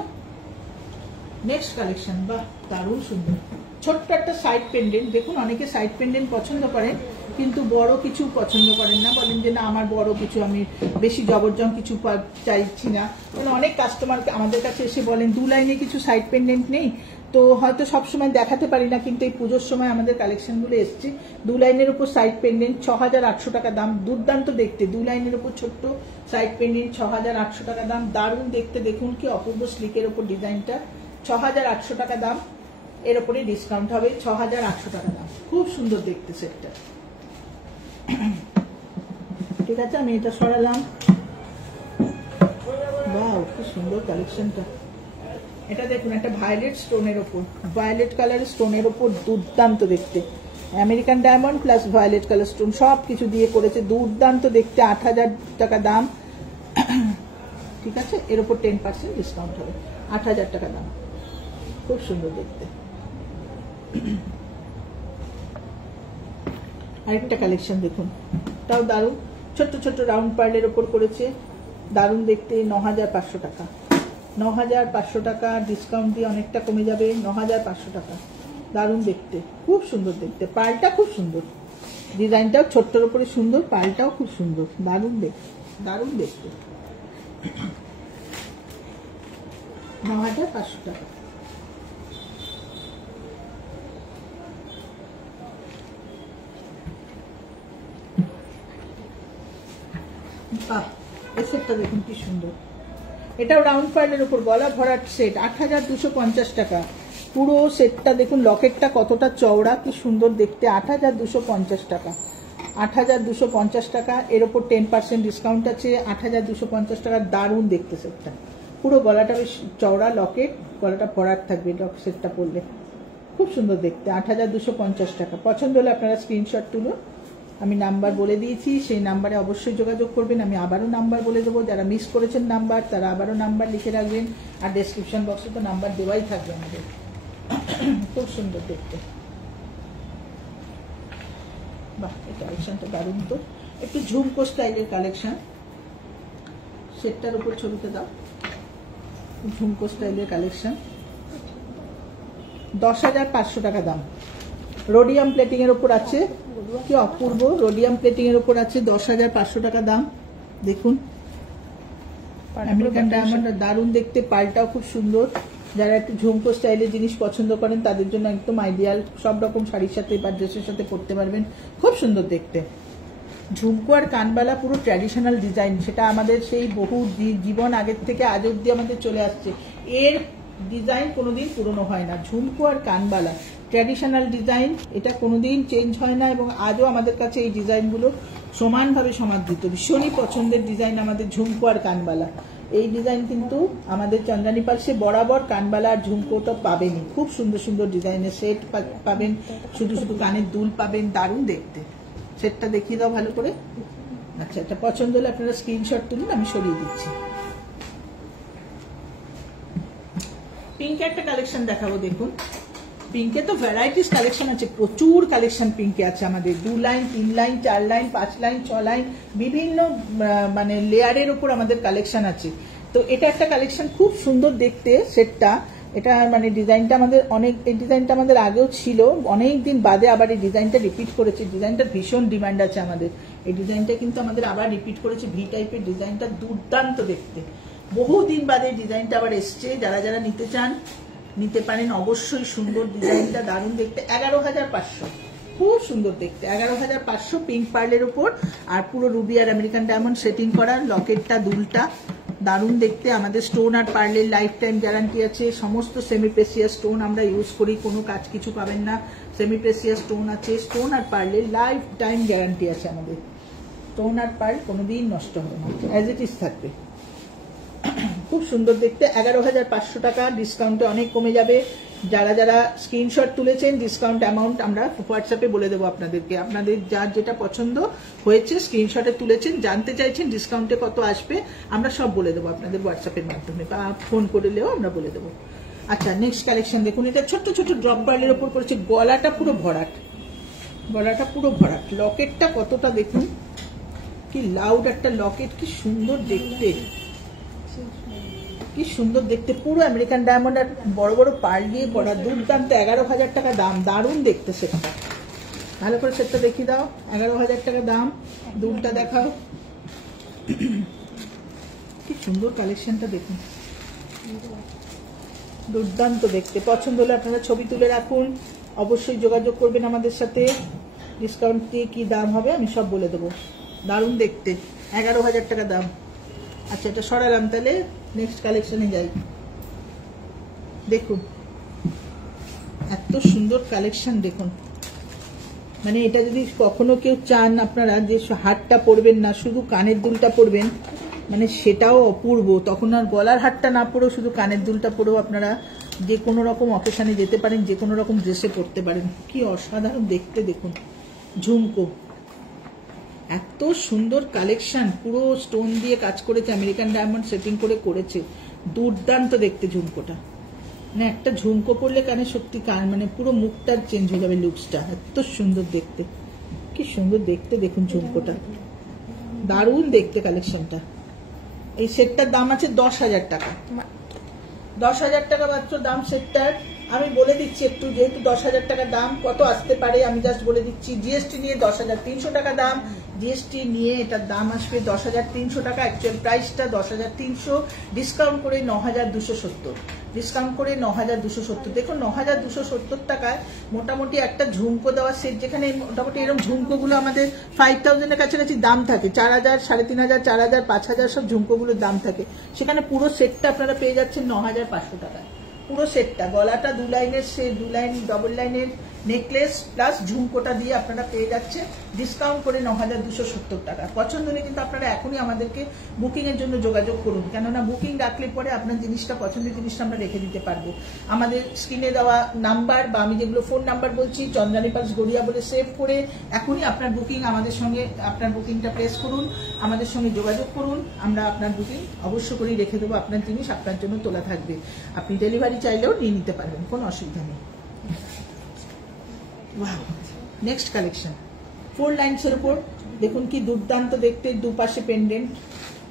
নেক্সট কালেকশন, বাহ দারুণ সুন্দর, ছোট্ট একটা সাইড পেন্ডেন্ট। দেখুন অনেকে সাইড পেন্ডেন্ট পছন্দ করেন কিন্তু বড় কিছু পছন্দ করেন না, বলেন যে না আমার বড় কিছু, আমি বেশি জবরদস্ত কিছু চাইছি না। অনেক কাস্টমার আমাদের কাছে এসে বলেন 2 লাইনে কিছু সাইড পেন্ডেন্ট নেই, তো হয়তো সবসময় দেখাতে পারি না, কিন্তু এই পুজোর সময় আমাদের কালেকশনগুলো এসছে। 2 লাইনের উপর সাইড পেন্ডেন্ট 6800 টাকা দাম, দুর্দান্ত দেখতে। 2 লাইনের উপর ছোট্ট সাইড পেন্ডেন্ট 6800 টাকা দাম, দারুণ দেখতে। দেখুন কি অপূর্ব স্লিকের উপর ডিজাইনটা, 6800 টাকা দাম, এর উপরে ডিসকাউন্ট হবে। 6800 টাকা দাম, খুব সুন্দর দেখতে সেটটা। ঠিক আছে, আমি এটা সরালাম। বাহ কি সুন্দর কালেকশনটা। এটা দেখুন একটা ভায়োলেট স্টোনের উপর, ভায়োলেট কালারের স্টোনের উপর দুর্দান্ত দেখতে, American diamond plus violet colour stone সব কিছু দিয়ে করেছে, দুর্দান্ত দেখতে। 8000 টাকা দাম। ঠিক আছে, এর উপর 10% ডিসকাউন্ট হবে। 8000 টাকা দাম, খুব সুন্দর দেখতে। আরেকটা কালেকশন দেখুন, তাও দারুণ, ছোট্ট ছোট্ট রাউন্ড পার্লের উপর করেছে, দারুণ দেখতে। 9500 টাকা, 9500 টাকা ডিসকাউন্ট দিয়ে অনেকটা কমে যাবে। 9500 টাকা, দারুণ দেখতে, খুব সুন্দর দেখতে। পার্লটা খুব সুন্দর, ডিজাইনটাও ছোট্টর উপরে সুন্দর, পার্লটাও খুব সুন্দর, দারুণ দেখতে, দারুণ দেখতে। 9500 টাকা। বাহ, এই সেটটা দেখুন কি সুন্দর, এটাও রাউন্ড পার্লের উপর গলা ভরাট সেট, 8250 টাকা। পুরো সেটটা দেখুন, লকেটটা কতটা চওড়া, কি সুন্দর দেখতে। 8250 টাকা, 8250 টাকা, এর উপর 10% ডিসকাউন্ট আছে। 8250 টাকা, দারুণ দেখতে সেটটা। পুরো গলাটা বেশ চওড়া, লকেট, গলাটা ভরাট থাকবে সেটটা পরলে, খুব সুন্দর দেখতে। 8250 টাকা। পছন্দ হলে আপনারা স্ক্রিনশট তুলুন, আমি নাম্বার বলে দিয়েছি, সেই নাম্বারে অবশ্যই যোগাযোগ করবেন। আমি আবারও নাম্বার বলে দেবো, যারা মিস করেছেন নাম্বার তারা আবারও নাম্বার লিখে রাখবেন, আর ডেসক্রিপশন বক্সে তো নাম্বার দেওয়াই থাকবে আমাদের। খুব সুন্দর দেখতে, বাহ এই কালেকশনটা দারুণ। তো একটু ঝুমকো স্টাইলের কালেকশন, সেটটার উপর ছবিতে দাও, ঝুমকো স্টাইলের কালেকশন। 10500 টাকা দাম, রোডিয়াম প্লেটিং এর উপর আছে, কি অপূর্ব, রোডিয়াম প্লেটিং এর উপর আছে। 10500 টাকা দাম। দেখুন আমেরিকান ডায়মন্ড, দারুণ দেখতে, পাল্টাও খুব সুন্দর। যারা একটু ঝুমকো স্টাইলের জিনিস পছন্দ করেন তাদের জন্য একদম আইডিয়াল, সব রকম শাড়ির সাথে বা ড্রেসের সাথে পরতে পারবেন, খুব সুন্দর দেখতে। ঝুমকো আর কানবালা পুরো ট্র্যাডিশনাল ডিজাইন, সেটা আমাদের সেই বহু জীবন আগের থেকে আজ অব্দি আমাদের চলে আসছে, এর ডিজাইন কোনোদিন পুরনো হয় না। ঝুমকো আর কানবালা ট্র্যাডিশনাল ডিজাইন, এটা কোনোদিন চেঞ্জ হয় না, এবং আজও আমাদের কাছে এই ডিজাইনগুলো সমানভাবে সমাদৃত। ভীষণই পছন্দের ডিজাইন আমাদের ঝুমকো আর কানবালা। এই ডিজাইন কিন্তু আমাদের চন্দ্রানী পালসে বরাবর কানবালা আর ঝুমকোটা পাবেনই, খুব সুন্দর সুন্দর ডিজাইনের সেট পাবেন, শুধু শুধু কানের দুল পাবেন, দারুণ দেখতে। সেটটা দেখিয়ে দাও ভালো করে। আচ্ছা, এটা পছন্দ হলে আপনারা স্ক্রিনশট তুলুন, আমি সরিয়ে দিচ্ছি। পিঙ্কে একটা কালেকশন দেখাবো, দেখুন পিঙ্কে তো ভ্যারাইটিস কালেকশন আছে, প্রচুর কালেকশন পিঙ্কে আছে আমাদের। 2 line, 3 line, 4 line, 5 line, 6 line, বিভিন্ন মানে লেয়ারের উপর আমাদের কালেকশন আছে। তো এটা একটা কালেকশন, খুব সুন্দর দেখতে সেটটা। এটা মানে ডিজাইনটা আমাদের অনেক, এই ডিজাইনটা আমাদের আগেও ছিল, অনেক দিন বাদে আবার এই ডিজাইনটা রিপিট করেছে। ডিজাইনটা ভীষণ ডিমান্ড আছে আমাদের, এই ডিজাইনটা কিন্তু আমাদের আবার রিপিট করেছে। ভি টাইপের ডিজাইনটা দুর্দান্ত দেখতে, বহুদিন বাদে ডিজাইনটা আবার এসছে, যারা যারা নিতে চান নিতে পারেন অবশ্যই। সুন্দর ডিজাইনটা, দারুণ দেখতে। 11,500, খুব সুন্দর দেখতে। 11,500 পিঙ্ক পার্লের উপর, আর পুরো রুবি আর আমেরিকান ডায়মন্ড সেটিং করা। লকেটটা, দুলটা দারুণ দেখতে। আমাদের স্টোন আর পার্লের লাইফ টাইম গ্যারান্টি আছে। সমস্ত সেমি প্রেসিয়াস স্টোন আমরা ইউজ করি, কোনো কাজ কিছু পাবেন না। সেমি প্রেসিয়াস স্টোন আছে, স্টোন আর পার্লের লাইফ টাইম গ্যারান্টি আছে আমাদের। স্টোন আর পার্ল কোনোদিন নষ্ট হবে না, অ্যাজ ইট ইজ থাকবে। খুব সুন্দর দেখতে। 11,500 টাকা, ডিসকাউন্টে অনেক কমে যাবে। যারা যারা স্ক্রিনশট তুলেছেন ডিসকাউন্ট অ্যামাউন্ট আমরা হোয়াটসঅ্যাপে বলে দেবো আপনাদেরকে। আপনাদের যার যেটা পছন্দ হয়েছে স্ক্রিনশটে তুলেছেন, জানতে চাইছেন ডিসকাউন্টে কত আসবে, আমরা সব বলে দেবো আপনাদের হোয়াটসঅ্যাপের মাধ্যমে, বা ফোন করলেও আমরা বলে দেবো। আচ্ছা, নেক্সট কালেকশন দেখুন। এটা ছোট্ট ছোট ড্রপ পার্লের ওপর করেছে। গলাটা পুরো ভরাট, গলাটা পুরো ভরাট। লকেটটা কতটা দেখুন, কি লাউড একটা লকেট, কি সুন্দর দেখতে, কি সুন্দর দেখতে। পুরো আমেরিকান ডায়মন্ড আর বড় বড় পার্ল দিয়ে পড়া, দুর্দান্ত। 11,000 টাকা দাম, দারুণ দেখতে সেটটা। ভালো করে সেটটা দেখিয়ে দাও। 11,000 টাকা দাম। দুলটা দেখাও, কি সুন্দর কালেকশনটা দেখুন, দুর্দান্ত দেখতে। পছন্দ হলে আপনারা ছবি তুলে রাখুন, অবশ্যই যোগাযোগ করবেন আমাদের সাথে। ডিসকাউন্ট দিয়ে কি দাম হবে আমি সব বলে দেবো। দারুণ দেখতে, 11,000 টাকা দাম। আচ্ছা, এটা সরালাম, তাহলে নেক্সট কালেকশনে যাই। দেখুন এত সুন্দর কালেকশন দেখুন। মানে এটা যদি কখনো কেউ চান আপনারা যে হারটা পরবেন না, শুধু কানের দুলটা পরবেন, মানে সেটাও অপূর্ব। তখন আর গলার হারটা না পরেও শুধু কানের দুলটা পরেও আপনারা যে কোনো রকম অকেশনে যেতে পারেন, যে কোনো রকম ড্রেসে পরতে পারেন। কি অসাধারণ দেখতে দেখুন। ঝুমকো, এত সুন্দর কালেকশন, পুরো স্টোন দিয়ে কাজ করেছে, আমেরিকান ডায়মন্ড সেটিং করে করেছে। দুর্দান্ত দেখতে ঝুমকোটা। মানে একটা ঝুমকো পরলে কানে সত্যি কান মানে পুরো মুখটা চেঞ্জ হয়ে যাবে, লুকসটা। এত সুন্দর দেখতে, কি সুন্দর দেখতে দেখুন ঝুমকোটা, দারুণ দেখতে কালেকশনটা। এই সেটটার দাম আছে 10,000 টাকা। 10,000 টাকা মাত্র দাম সেটটার। আমি বলে দিচ্ছি একটু, যেহেতু 10,000 টাকা দাম, কত আসতে পারে আমি জাস্ট বলে দিচ্ছি। জিএসটি নিয়ে 10,300 টাকা দাম। জিএসটি নিয়ে এটার দাম আসবে 10,300 টাকা। অ্যাকচুয়াল প্রাইসটা 10,300, ডিসকাউন্ট করে 9,270। ডিসকাউন্ট করে 9,270। দেখুন 9,270 টাকায় মোটামুটি একটা ঝুমকো দেওয়া সেট, যেখানে মোটামুটি এরকম ঝুমকোগুলো আমাদের 5,000-এর কাছাকাছি দাম থাকে। 4,000, 3,500, 4,000, 5,000 সব ঝুমকোগুলোর দাম থাকে। সেখানে পুরো সেটটা আপনারা পেয়ে যাচ্ছেন 9,500 টাকায়। পুরো সেটটা, গলাটা 2 লাইনের, সে 2 লাইন ডবল লাইনের নেকলেস প্লাস ঝুমকোটা দিয়ে আপনারা পেয়ে যাচ্ছে ডিসকাউন্ট করে 9,270 টাকা। পছন্দ হলে কিন্তু আপনারা এখনই আমাদেরকে বুকিং এর জন্য যোগাযোগ করুন, কেননা বুকিং রাখলে পরে আপনার জিনিসটা, পছন্দের জিনিসটা আমরা রেখে দিতে পারবো। আমাদের স্ক্রিনে দেওয়া নাম্বার বা আমি যেগুলো ফোন নাম্বার বলছি, চন্দ্রানী পালস গড়িয়া বলে সেভ করে এখনই আপনার বুকিং আমাদের সঙ্গে, আপনার বুকিংটা প্লেস করুন, আমাদের সঙ্গে যোগাযোগ করুন। আমরা আপনার বুকিং অবশ্য করেই রেখে দেবো। আপনার জিনিস আপনার জন্য তোলা থাকবে। আপনি ডেলিভারি চাইলেও নিয়ে নিতে পারবেন, কোনো অসুবিধা নেই। নেক্সট কালেকশন 4 লাইনসের উপর দেখুন, কি দুর্দান্ত দেখতে। দুপাশে পেন্ডেন্ট,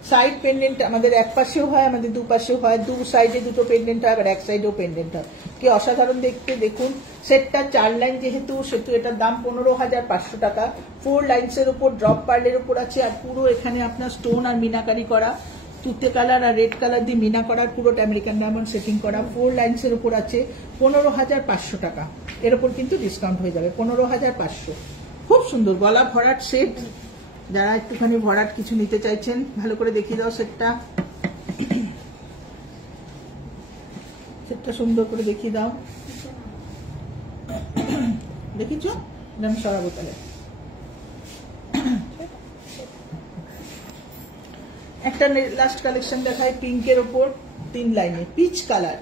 সাইড পেন্ডেন্ট আমাদের এক পাশেও হয়, আমাদের দুপাশেও হয়। দু সাইডে দুটো পেন্ডেন্ট হয়, আবার এক সাইডেও পেন্ডেন্ট হয়। কি অসাধারণ দেখতে দেখুন। সেটটা 4 লাইন যেহেতু, সেহেতু এটার দাম 15,500 টাকা। 4 লাইনসের উপর ড্রপ পার্লের উপর আছে, আর পুরো এখানে আপনার স্টোন আর মিনাকারি করা, তুতে কালার আর রেড কালার দিয়ে মিনা করার, পুরোটা আমেরিকান ডায়মন্ড সেটিং করা। 4 লাইনসের উপর আছে 15,500 টাকা। এর উপর কিন্তু ডিসকাউন্ট হয়ে যাবে 15,500। খুব সুন্দর গলা ভরাট সেট। যারা একটুখানি ভরাট কিছু নিতে চাইছেন, ভালো করে দেখিয়ে দাও সেটটা। সেটটা সুন্দর করে দেখিয়ে দাও। দেখিছ? আমি সরাবো তাহলে। একটা লাস্ট কালেকশন দেখায় পিঙ্কের ওপর 3 লাইনে, পিচ কালার।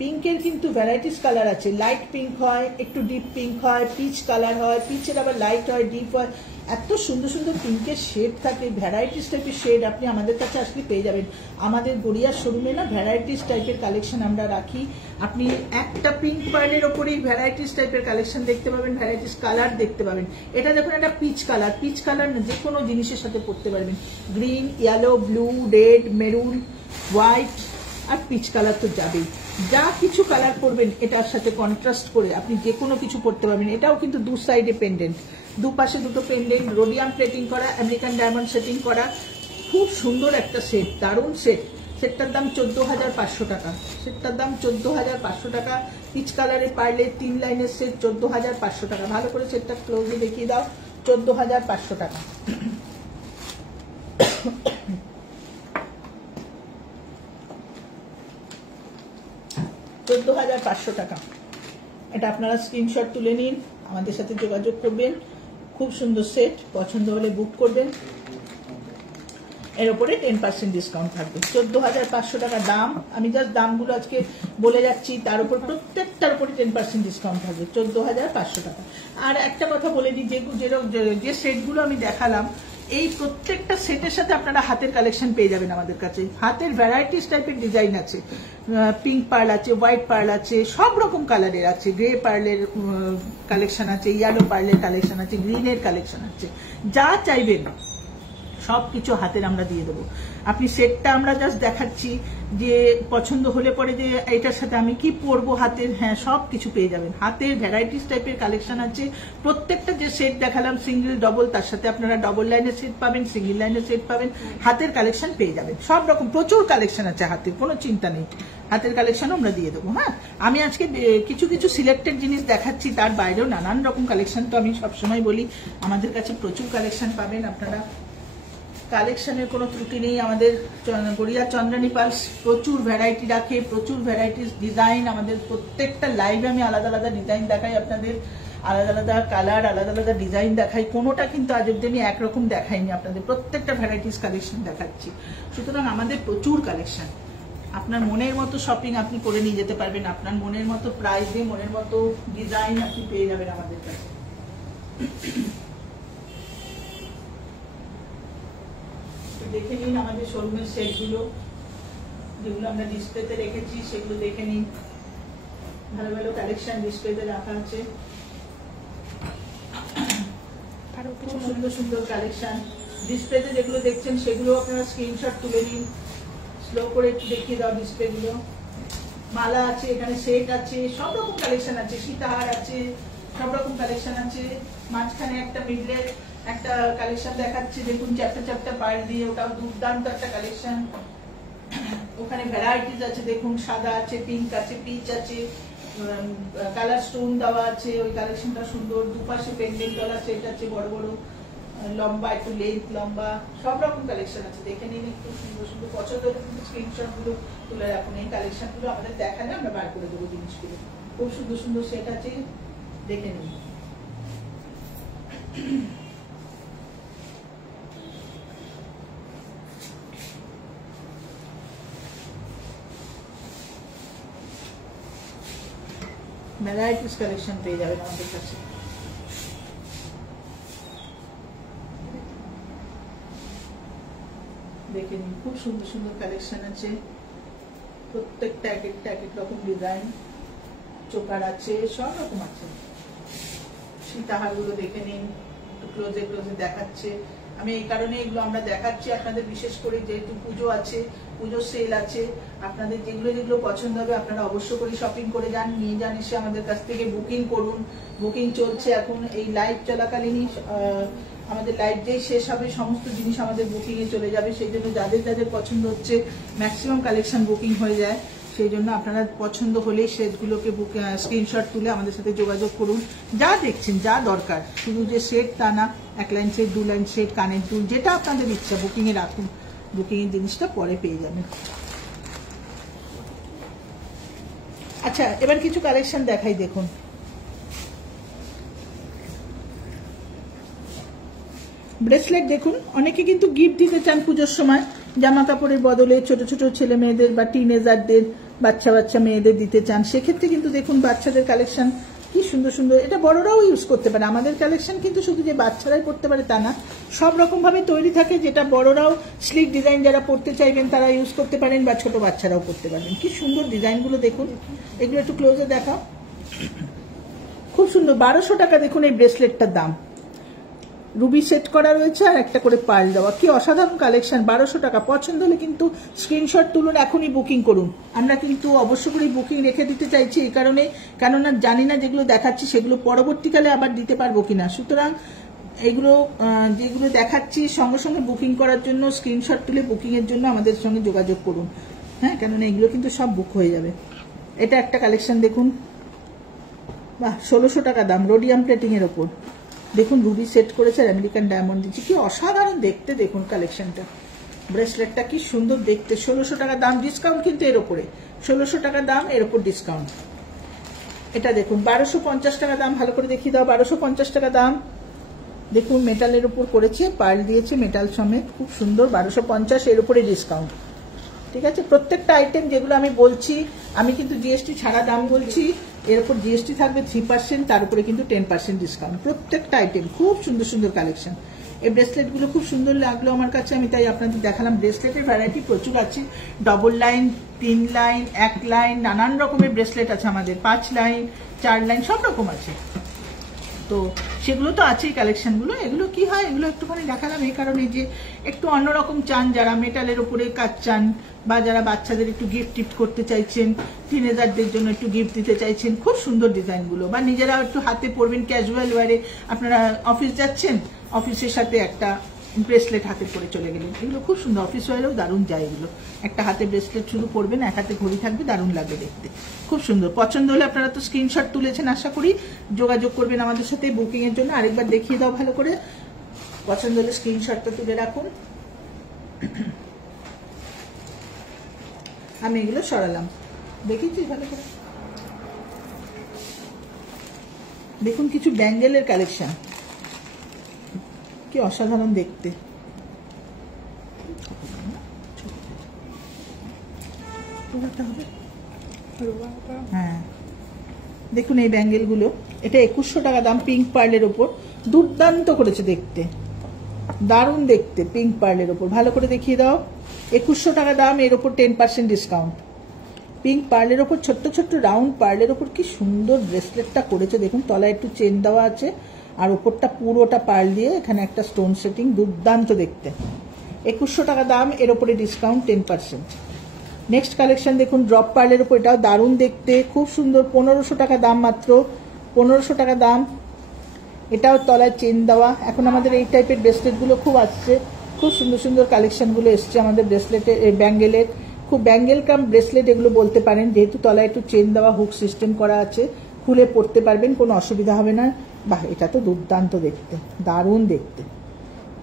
পিঙ্কের কিন্তু ভ্যারাইটিস কালার আছে। লাইট পিঙ্ক হয়, একটু ডিপ পিঙ্ক হয়, পিচ কালার হয়, পিচের আবার লাইট হয়, ডিপ হয়। এত সুন্দর সুন্দর পিঙ্কের শেড থাকে, ভ্যারাইটিস টাইপের শেড আপনি আমাদের কাছে আসলে পেয়ে যাবেন। আমাদের গড়িয়ার শোরুমে না ভ্যারাইটিস টাইপের কালেকশন আমরা রাখি। আপনি একটা পিঙ্ক পার্লের ওপরেই ভ্যারাইটিস টাইপের কালেকশন দেখতে পাবেন, ভ্যারাইটিস কালার দেখতে পাবেন। এটা দেখুন একটা পিচ কালার। পিচ কালার যে কোনো জিনিসের সাথে পরতে পারবেন। Green, yellow, blue, red, maroon, white আর পিচ কালার তো যাবেই। যা কিছু কালার পরবেন এটার সাথে কন্ট্রাস্ট করে আপনি যে কোনো কিছু পরতে পারবেন। এটাও কিন্তু 2 সাইডে পেন্ডেন্ট, দুপাশে দুটো পেন্ডেন্ট, রোডিয়াম প্লেটিং করা, আমেরিকান ডায়মন্ড সেটিং করা। খুব সুন্দর একটা সেট, দারুণ সেট। সেটটার দাম 14,500 টাকা। সেটটার দাম 14,500 টাকা। পিচ কালারের পার্লে 3 লাইনের সেট 14,500 টাকা। ভালো করে সেটটা ক্লোজে দেখিয়ে দাও। 14,500 টাকা। 14,500 টাকা। এটা আপনারা স্ক্রিনশট তুলে নিন, আমাদের সাথে যোগাযোগ করবেন। খুব সুন্দর সেট, পছন্দ হলে বুক করবেন। এর উপরে 10% ডিসকাউন্ট থাকবে। 14,500 টাকা দাম। আমি জাস্ট দামগুলো আজকে বলে যাচ্ছি, তার উপর প্রত্যেকটার উপরে 10% ডিসকাউন্ট থাকবে। 14,500 টাকা। আর একটা কথা বলে দিই, যে সেটগুলো আমি দেখালাম, এই প্রত্যেকটা সেটের সাথে আপনারা হাতের কালেকশন পেয়ে যাবেন আমাদের কাছে। হাতের ভ্যারাইটিস টাইপের ডিজাইন আছে, পিঙ্ক পার্ল আছে, হোয়াইট পার্ল আছে, সব রকম কালারের আছে। গ্রে পার্লের কালেকশন আছে, ইয়েলো পার্লের কালেকশন আছে, গ্রিনের কালেকশন আছে। যা চাইবেন সবকিছু হাতের আমরা দিয়ে দেবো। আপনি সেটটা আমরা জাস্ট দেখাচ্ছি, যে পছন্দ হলে পরে যে এটার সাথে আমি কি পরবো হাতের, হ্যাঁ সব কিছু পেয়ে যাবেন। হাতের ভ্যারাইটিস টাইপের কালেকশন আছে। প্রত্যেকটা যে সেট দেখালাম সিঙ্গেল ডবল, তার সাথে আপনারা ডবল লাইনের সেট পাবেন, সিঙ্গেল লাইনের সেট পাবেন, হাতের কালেকশন পেয়ে যাবেন। সব রকম প্রচুর কালেকশন আছে হাতের, কোনো চিন্তা নেই, হাতের কালেকশন আমরা দিয়ে দেবো। হ্যাঁ, আমি আজকে কিছু কিছু সিলেক্টেড জিনিস দেখাচ্ছি, তার বাইরেও নানান রকম কালেকশন। তো আমি সবসময় বলি আমাদের কাছে প্রচুর কালেকশন পাবেন আপনারা। কালেকশনের কোনো ত্রুটি নেই। আমাদের গড়িয়া চন্দ্রানী পালস প্রচুর ভ্যারাইটি রাখে, প্রচুর ভ্যারাইটিস ডিজাইন। আমাদের প্রত্যেকটা লাইভে আমি আলাদা আলাদা ডিজাইন দেখাই আপনাদের, আলাদা আলাদা কালার, আলাদা আলাদা ডিজাইন দেখাই। কোনোটা কিন্তু আজ অব্দি আমি একরকম দেখাইনি আপনাদের, প্রত্যেকটা ভ্যারাইটিস কালেকশন দেখাচ্ছি। সুতরাং আমাদের প্রচুর কালেকশন। আপনার মনের মতো শপিং আপনি করে নিয়ে যেতে পারবেন, আপনার মনের মতো প্রাইসে, মনের মতো ডিজাইন আপনি পেয়ে যাবেন আমাদের কাছে। দেখে নিন আমাদের শোরুমের সেটগুলো, যেগুলো আমরা ডিসপ্লেতে রেখেছি সেগুলো দেখে নিন। ভালো ভালো কালেকশন ডিসপ্লেতে রাখা আছে, খুব সুন্দর সুন্দর কালেকশন। ডিসপ্লেতে যেগুলো দেখছেন সেগুলো আপনারা স্ক্রিনশট তুলে নিন। স্লো করে একটু দেখিয়ে দাও ডিসপ্লেগুলো। মালা আছে, এখানে সেট আছে, সব রকম কালেকশন আছে, সীতাহার আছে, সব রকম কালেকশন আছে। মাঝখানে একটা মিডলের একটা কালেকশন দেখাচ্ছি, দেখুন চ্যাপ্টা চ্যাপ্টা পার দিয়ে, ওটাও দুর্দান্ত একটা কালেকশন। ওখানে ভ্যারাইটিস আছে, দেখুন সাদা আছে, পিঙ্ক আছে, পিচ আছে, কালার স্টোন দেওয়া আছে। ওই কালেকশনটা সুন্দর। দুপাশে পেন্ডেন্ট ওয়ালা সেট আছে, বড় বড়, লম্বা, একটু লেন্থ লম্বা, সব রকম কালেকশন আছে। দেখে নিন একটু সুন্দর সুন্দর। পছন্দ হলে কিন্তু স্ক্রিনশট গুলো তুলে রাখুন। এই কালেকশন গুলো আমাদের দেখালে আমরা বার করে দেবো জিনিসগুলো। খুব সুন্দর সুন্দর সেট আছে, দেখে নিন। ভ্যারাইটিস কালেকশন পেয়ে যাবেন আমাদের কাছে। দেখে নিন, খুব সুন্দর সুন্দর কালেকশন আছে। প্রত্যেকটা এক একটা এক এক রকম ডিজাইন, চোকার আছে, সব রকম আছে। সীতাহার গুলো দেখে নিন, ক্লোজে ক্লোজে দেখাচ্ছে। আমি এই কারণে এগুলো আমরা দেখাচ্ছি আপনাদের, বিশেষ করে যেহেতু পুজো আছে, পুজো সেল আছে। আপনাদের যেগুলো যেগুলো পছন্দ হবে আপনারা অবশ্য করে শপিং করে যান, নিয়ে যান, এসে আমাদের কাছ থেকে বুকিং করুন। বুকিং চলছে এখন, এই লাইভ চলাকালীনই আমাদের লাইভ যেই শেষ হবে সমস্ত জিনিস আমাদের বুকিং এ চলে যাবে। সেই জন্য যাদের যাদের পছন্দ হচ্ছে ম্যাক্সিমাম কালেকশন বুকিং হয়ে যায়। সেই জন্য আপনারা পছন্দ হলেই সেটগুলোকে স্ক্রিনশট তুলে আমাদের সাথে যোগাযোগ করুন। যা দেখছেন, যা দরকার, শুধু যে সেট তা না, এক লাইন সেট, দু লাইন সেট, কানের দুল, যেটা আপনাদের ইচ্ছা বুকিং এ রাখুন। বুকিং এর জিনিসটা পরে পেয়ে যাবেন। আচ্ছা, এবার কিছু কালেকশন দেখাই, দেখুন। ব্রেসলেট দেখুন, অনেকে কিন্তু গিফট দিতে চান পুজোর সময়, জামা কাপড়ের বদলে ছোট ছোট ছেলে মেয়েদের বা টিনেজারদের, বাচ্চা বাচ্চা মেয়েদের দিতে চান। সেক্ষেত্রে কিন্তু দেখুন বাচ্চাদের কালেকশন কি সুন্দর সুন্দর। এটা বড়রাও ইউজ করতে পারে। আমাদের কালেকশন কিন্তু শুধু যে বাচ্চারাই পড়তে পারে তা না, সব রকম ভাবে তৈরি থাকে, যেটা বড়রাও স্লিক ডিজাইন যারা পড়তে চাইবেন তারা ইউজ করতে পারেন, বা ছোট বাচ্চারাও করতে পারবেন। কি সুন্দর ডিজাইনগুলো দেখুন, এগুলো একটু ক্লোজে দেখা। খুব সুন্দর। 1200 টাকা দেখুন এই ব্রেসলেটটার দাম। রুবি সেট করা রয়েছে আর একটা করে পার্ল দেওয়া। কি অসাধারণ কালেকশন। 1200 টাকা। পছন্দ হলে কিন্তু স্ক্রিনশট তুলুন, এখনই বুকিং করুন। আমরা কিন্তু অবশ্য করে বুকিং রেখে দিতে চাইছি এই কারণে, কেননা জানি না যেগুলো দেখাচ্ছি সেগুলো পরবর্তীকালে আবার দিতে পারবো কিনা। সুতরাং এগুলো যেগুলো দেখাচ্ছি সঙ্গে সঙ্গে বুকিং করার জন্য স্ক্রিনশট তুলে বুকিং এর জন্য আমাদের সঙ্গে যোগাযোগ করুন। হ্যাঁ, কেননা এগুলো কিন্তু সব বুক হয়ে যাবে। এটা একটা কালেকশন দেখুন, বাহ, 1600 টাকা দাম, রোডিয়াম প্লেটিং এর ওপর দেখুন রুবি সেট করেছে আর আমেরিকান ডায়মন্ড দিচ্ছে, কি অসাধারণ দেখতে। দেখুন কালেকশনটা, ব্রেসলেটটা কি সুন্দর দেখতে। 1600 টাকা দাম, ডিসকাউন্ট কিন্তু এর ওপরে 1600 টাকা দাম, এর ওপর ডিসকাউন্ট। এটা দেখুন 1250 টাকা দাম, ভালো করে দেখিয়ে দাও। 1250 টাকা দাম, দেখুন মেটালের উপর করেছে, পার্ল দিয়েছে মেটাল সমেত, খুব সুন্দর। 1250, এর উপরে ডিসকাউন্ট। ঠিক আছে, প্রত্যেকটা আইটেম যেগুলো আমি বলছি আমি কিন্তু জিএসটি ছাড়া দাম বলছি, এর উপর জিএসটি থাকবে 3%, তার উপরে কিন্তু 10% ডিসকাউন্ট। প্রত্যেকটা আইটেম খুব সুন্দর সুন্দর কালেকশন। এই ব্রেসলেটগুলো খুব সুন্দর লাগলো আমার কাছে, আমি তাই আপনাদের দেখালাম। ব্রেসলেটের ভ্যারাইটি প্রচুর আছে, ডবল লাইন, 3 লাইন, 1 লাইন, নানান রকমের ব্রেসলেট আছে আমাদের, 5 লাইন, 4 লাইন, সব রকম আছে। তো সেগুলো তো আছেই কালেকশনগুলো। এগুলো কি হয়, এগুলো একটুখানি দেখালাম এই কারণে যে একটু অন্যরকম চান যারা, মেটালের উপরে কাজ চান, বা যারা বাচ্চাদের একটু গিফট টিফট করতে চাইছেন, টিনেজারদের জন্য একটু গিফট দিতে চাইছেন, খুব সুন্দর ডিজাইনগুলো, বা নিজেরা একটু হাতে পরবেন ক্যাজুয়াল ওয়ারে, আপনারা অফিস যাচ্ছেন, অফিসের সাথে একটা ব্রেসলেট হাতে পরে চলে গেলেন, এগুলো খুব সুন্দর। অফিস ওয়ারেও দারুণ যায় এগুলো, একটা হাতে ব্রেসলেট শুধু পরবেন, এক হাতে ঘড়ি থাকবে, দারুণ লাগবে দেখতে, খুব সুন্দর। পছন্দ হলে আপনারা তো স্ক্রিনশট তুলেছেন, আশা করি যোগাযোগ করবেন আমাদের সাথে বুকিং এর জন্য। আরেকবার দেখিয়ে দাও ভালো করে, পছন্দ হলে স্ক্রিনশটটা তুলে রাখুন। আমি এগুলো সরালাম, দেখেছি ভালো করে। দেখুন কিছু ব্যাঙ্গেলের কালেকশন, কি অসাধারণ দেখতে। হ্যাঁ দেখুন এই ব্যাঙ্গেলগুলো, এটা 2100 টাকা দাম, পিঙ্ক পার্লের ওপর, দুর্দান্ত করেছে দেখতে, দারুণ দেখতে, পিঙ্ক পার্লের ওপর। ভালো করে দেখিয়ে দাও, 2100 টাকা দাম, এর ওপর 10% ডিসকাউন্ট। পিঙ্ক পার্লের ওপর ছোট্ট ছোট্ট রাউন্ড পার্লের ওপর কি সুন্দর ব্রেসলেটটা করেছে দেখুন, তলায় একটু চেন দেওয়া আছে, আর ওপরটা পুরোটা পার্ল দিয়ে এখানে একটা স্টোন সেটিং, দুর্দান্ত দেখতে। 2100 টাকা দাম, এর ওপরে ডিসকাউন্ট 10%। নেক্সট কালেকশন দেখুন, ড্রপ পার্লের ওপর, এটাও দারুণ দেখতে, খুব সুন্দর। 1500 টাকা দাম মাত্র, 1500 টাকা দাম। এটাও তলায় চেন দেওয়া। এখন আমাদের এই টাইপের ব্রেসলেটগুলো খুব আসছে, খুব সুন্দর সুন্দর কালেকশনগুলো এসছে আমাদের ব্রেসলেটের, ব্যাঙ্গেলের, খুব ব্যাঙ্গেল কাম ব্রেসলেট এগুলো বলতে পারেন, যেহেতু তলায় একটু চেন দেওয়া, হুক সিস্টেম করা আছে, খুলে পড়তে পারবেন, কোনো অসুবিধা হবে না। বাহ, এটা তো দুর্দান্ত দেখতে, দারুণ দেখতে,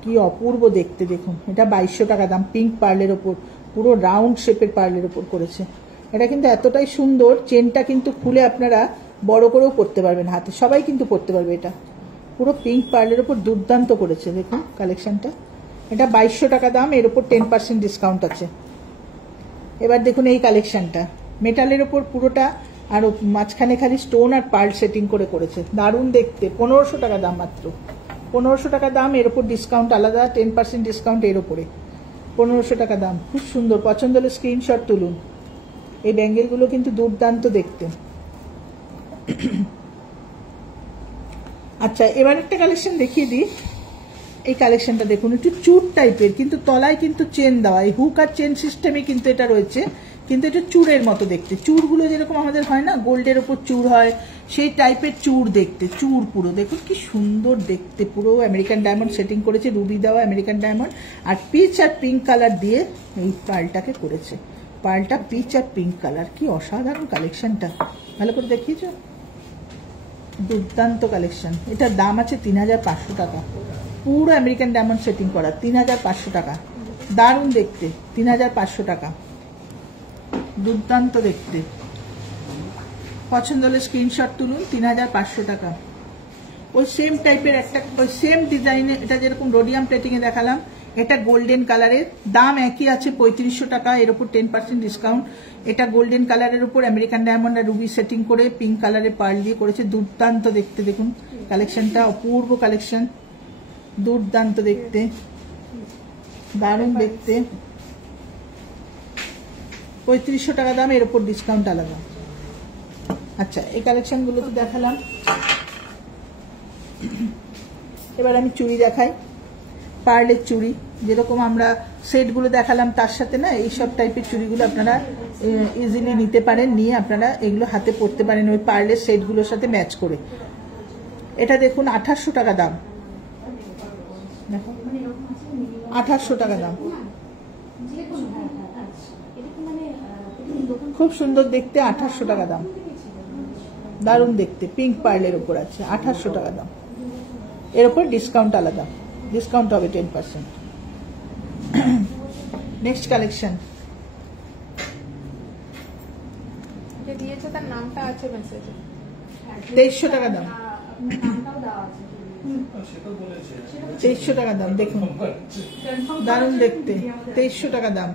কি অপূর্ব দেখতে। দেখুন এটা 2200 টাকা দাম, পিঙ্ক পার্লের ওপর, পুরো রাউন্ড শেপের পার্লের ওপর করেছে। এটা কিন্তু এতটাই সুন্দর, চেনটা কিন্তু খুলে আপনারা বড় করেও পরতে পারবেন হাতে, সবাই কিন্তু পরতে পারবে। এটা পুরো পিঙ্ক পার্লের ওপর দুর্দান্ত করেছে, দেখুন কালেকশনটা। এটা 2200 টাকা দাম, এর ওপর 10% ডিসকাউন্ট আছে। এবার দেখুন এই কালেকশনটা, মেটালের ওপর পুরোটা, আর মাঝখানে খালি স্টোন আর পার্ল সেটিং করে করেছে, দারুণ দেখতে। 1500 টাকা দাম মাত্র, 1500 টাকা দাম, এর ওপর ডিসকাউন্ট আলাদা, 10% ডিসকাউন্ট এর ওপরে, 1500 টাকা দাম, খুব সুন্দর। পছন্দ হলে স্ক্রিনশট তুলুন। এই ব্যাঙ্গেলগুলো কিন্তু দুর্দান্ত দেখতে। আচ্ছা, এবার একটা কালেকশন দেখিয়ে দিই। এই কালেকশনটা দেখুন, একটু চুর টাইপের, কিন্তু তলায় কিন্তু চেন দেওয়া, এই হুক আর চেন সিস্টেমে কিন্তু এটা রয়েছে, কিন্তু এটা চুরের মতো দেখতে। চুরগুলো যেরকম আমাদের হয় না, গোল্ডের ওপর চুর হয়, সেই টাইপের চুর দেখতে, চুর পুরো। দেখুন কি সুন্দর দেখতে, পুরো আমেরিকান ডায়মন্ড সেটিং করেছে, রুবি দেওয়া আমেরিকান ডায়মন্ড, আর পিচ আর পিঙ্ক কালার দিয়ে এই পার্লটাকে করেছে। পার্লটা পিচ আর পিঙ্ক কালার, কি অসাধারণ কালেকশনটা, ভালো করে দেখিয়েছ, দুর্দান্ত কালেকশন। এটার দাম আছে 3500 টাকা, পুরো আমেরিকান ডায়মন্ড সেটিং করা, 3500 টাকা, দারুণ দেখতে, 3500 টাকা, দুর্দান্ত দেখতে। পছন্দ হলে স্ক্রিনশট তুলুন, 3500 টাকা। ওই সেম টাইপের একটা, ওই সেম ডিজাইনের, এটা যেরকম রোডিয়াম প্লেটিং এ দেখালাম, এটা গোল্ডেন কালারের, দাম একই আছে 3500 টাকা, এর উপর 10% ডিসকাউন্ট। এটা গোল্ডেন কালারের উপর আমেরিকান ডায়মন্ড আর রুবি সেটিং করে পিঙ্ক কালারের পার্ল দিয়ে করেছে, দুর্দান্ত দেখতে। দেখুন কালেকশনটা, অপূর্ব কালেকশন, দুর্দান্ত দেখতে, দারুণ দেখতে। 3500 টাকা দাম, এর উপর ডিসকাউন্ট আলাদা। আচ্ছা, এই কালেকশনগুলো তো দেখালাম, এবার আমি চুড়ি দেখাই। পার্লের চুড়ি, যেরকম আমরা সেটগুলো দেখালাম তার সাথে না, এইসব টাইপের চুড়িগুলো আপনারা ইজিলি নিতে পারেন, নিয়ে আপনারা এগুলো হাতে পরতে পারেন ওই পার্লের সেটগুলোর সাথে ম্যাচ করে। এটা দেখুন 2800 টাকা দাম, দেখো 2800 টাকা দাম, খুব সুন্দর দেখতে, 2800 টাকা দাম, দারুণ দেখতে, পিঙ্ক পার্লের উপর আছে, 2800 টাকা দাম। এর উপর ডিসকাউন্ট আলাদা, ডিসকাউন্ট হবে 10%। নেক্সট কালেকশন দিয়েছে, তার নামটা আছে মেসেজে, 2300 টাকা দাম, 2300 টাকা দাম, দেখুন দারুণ দেখতে, 2300 টাকা দাম।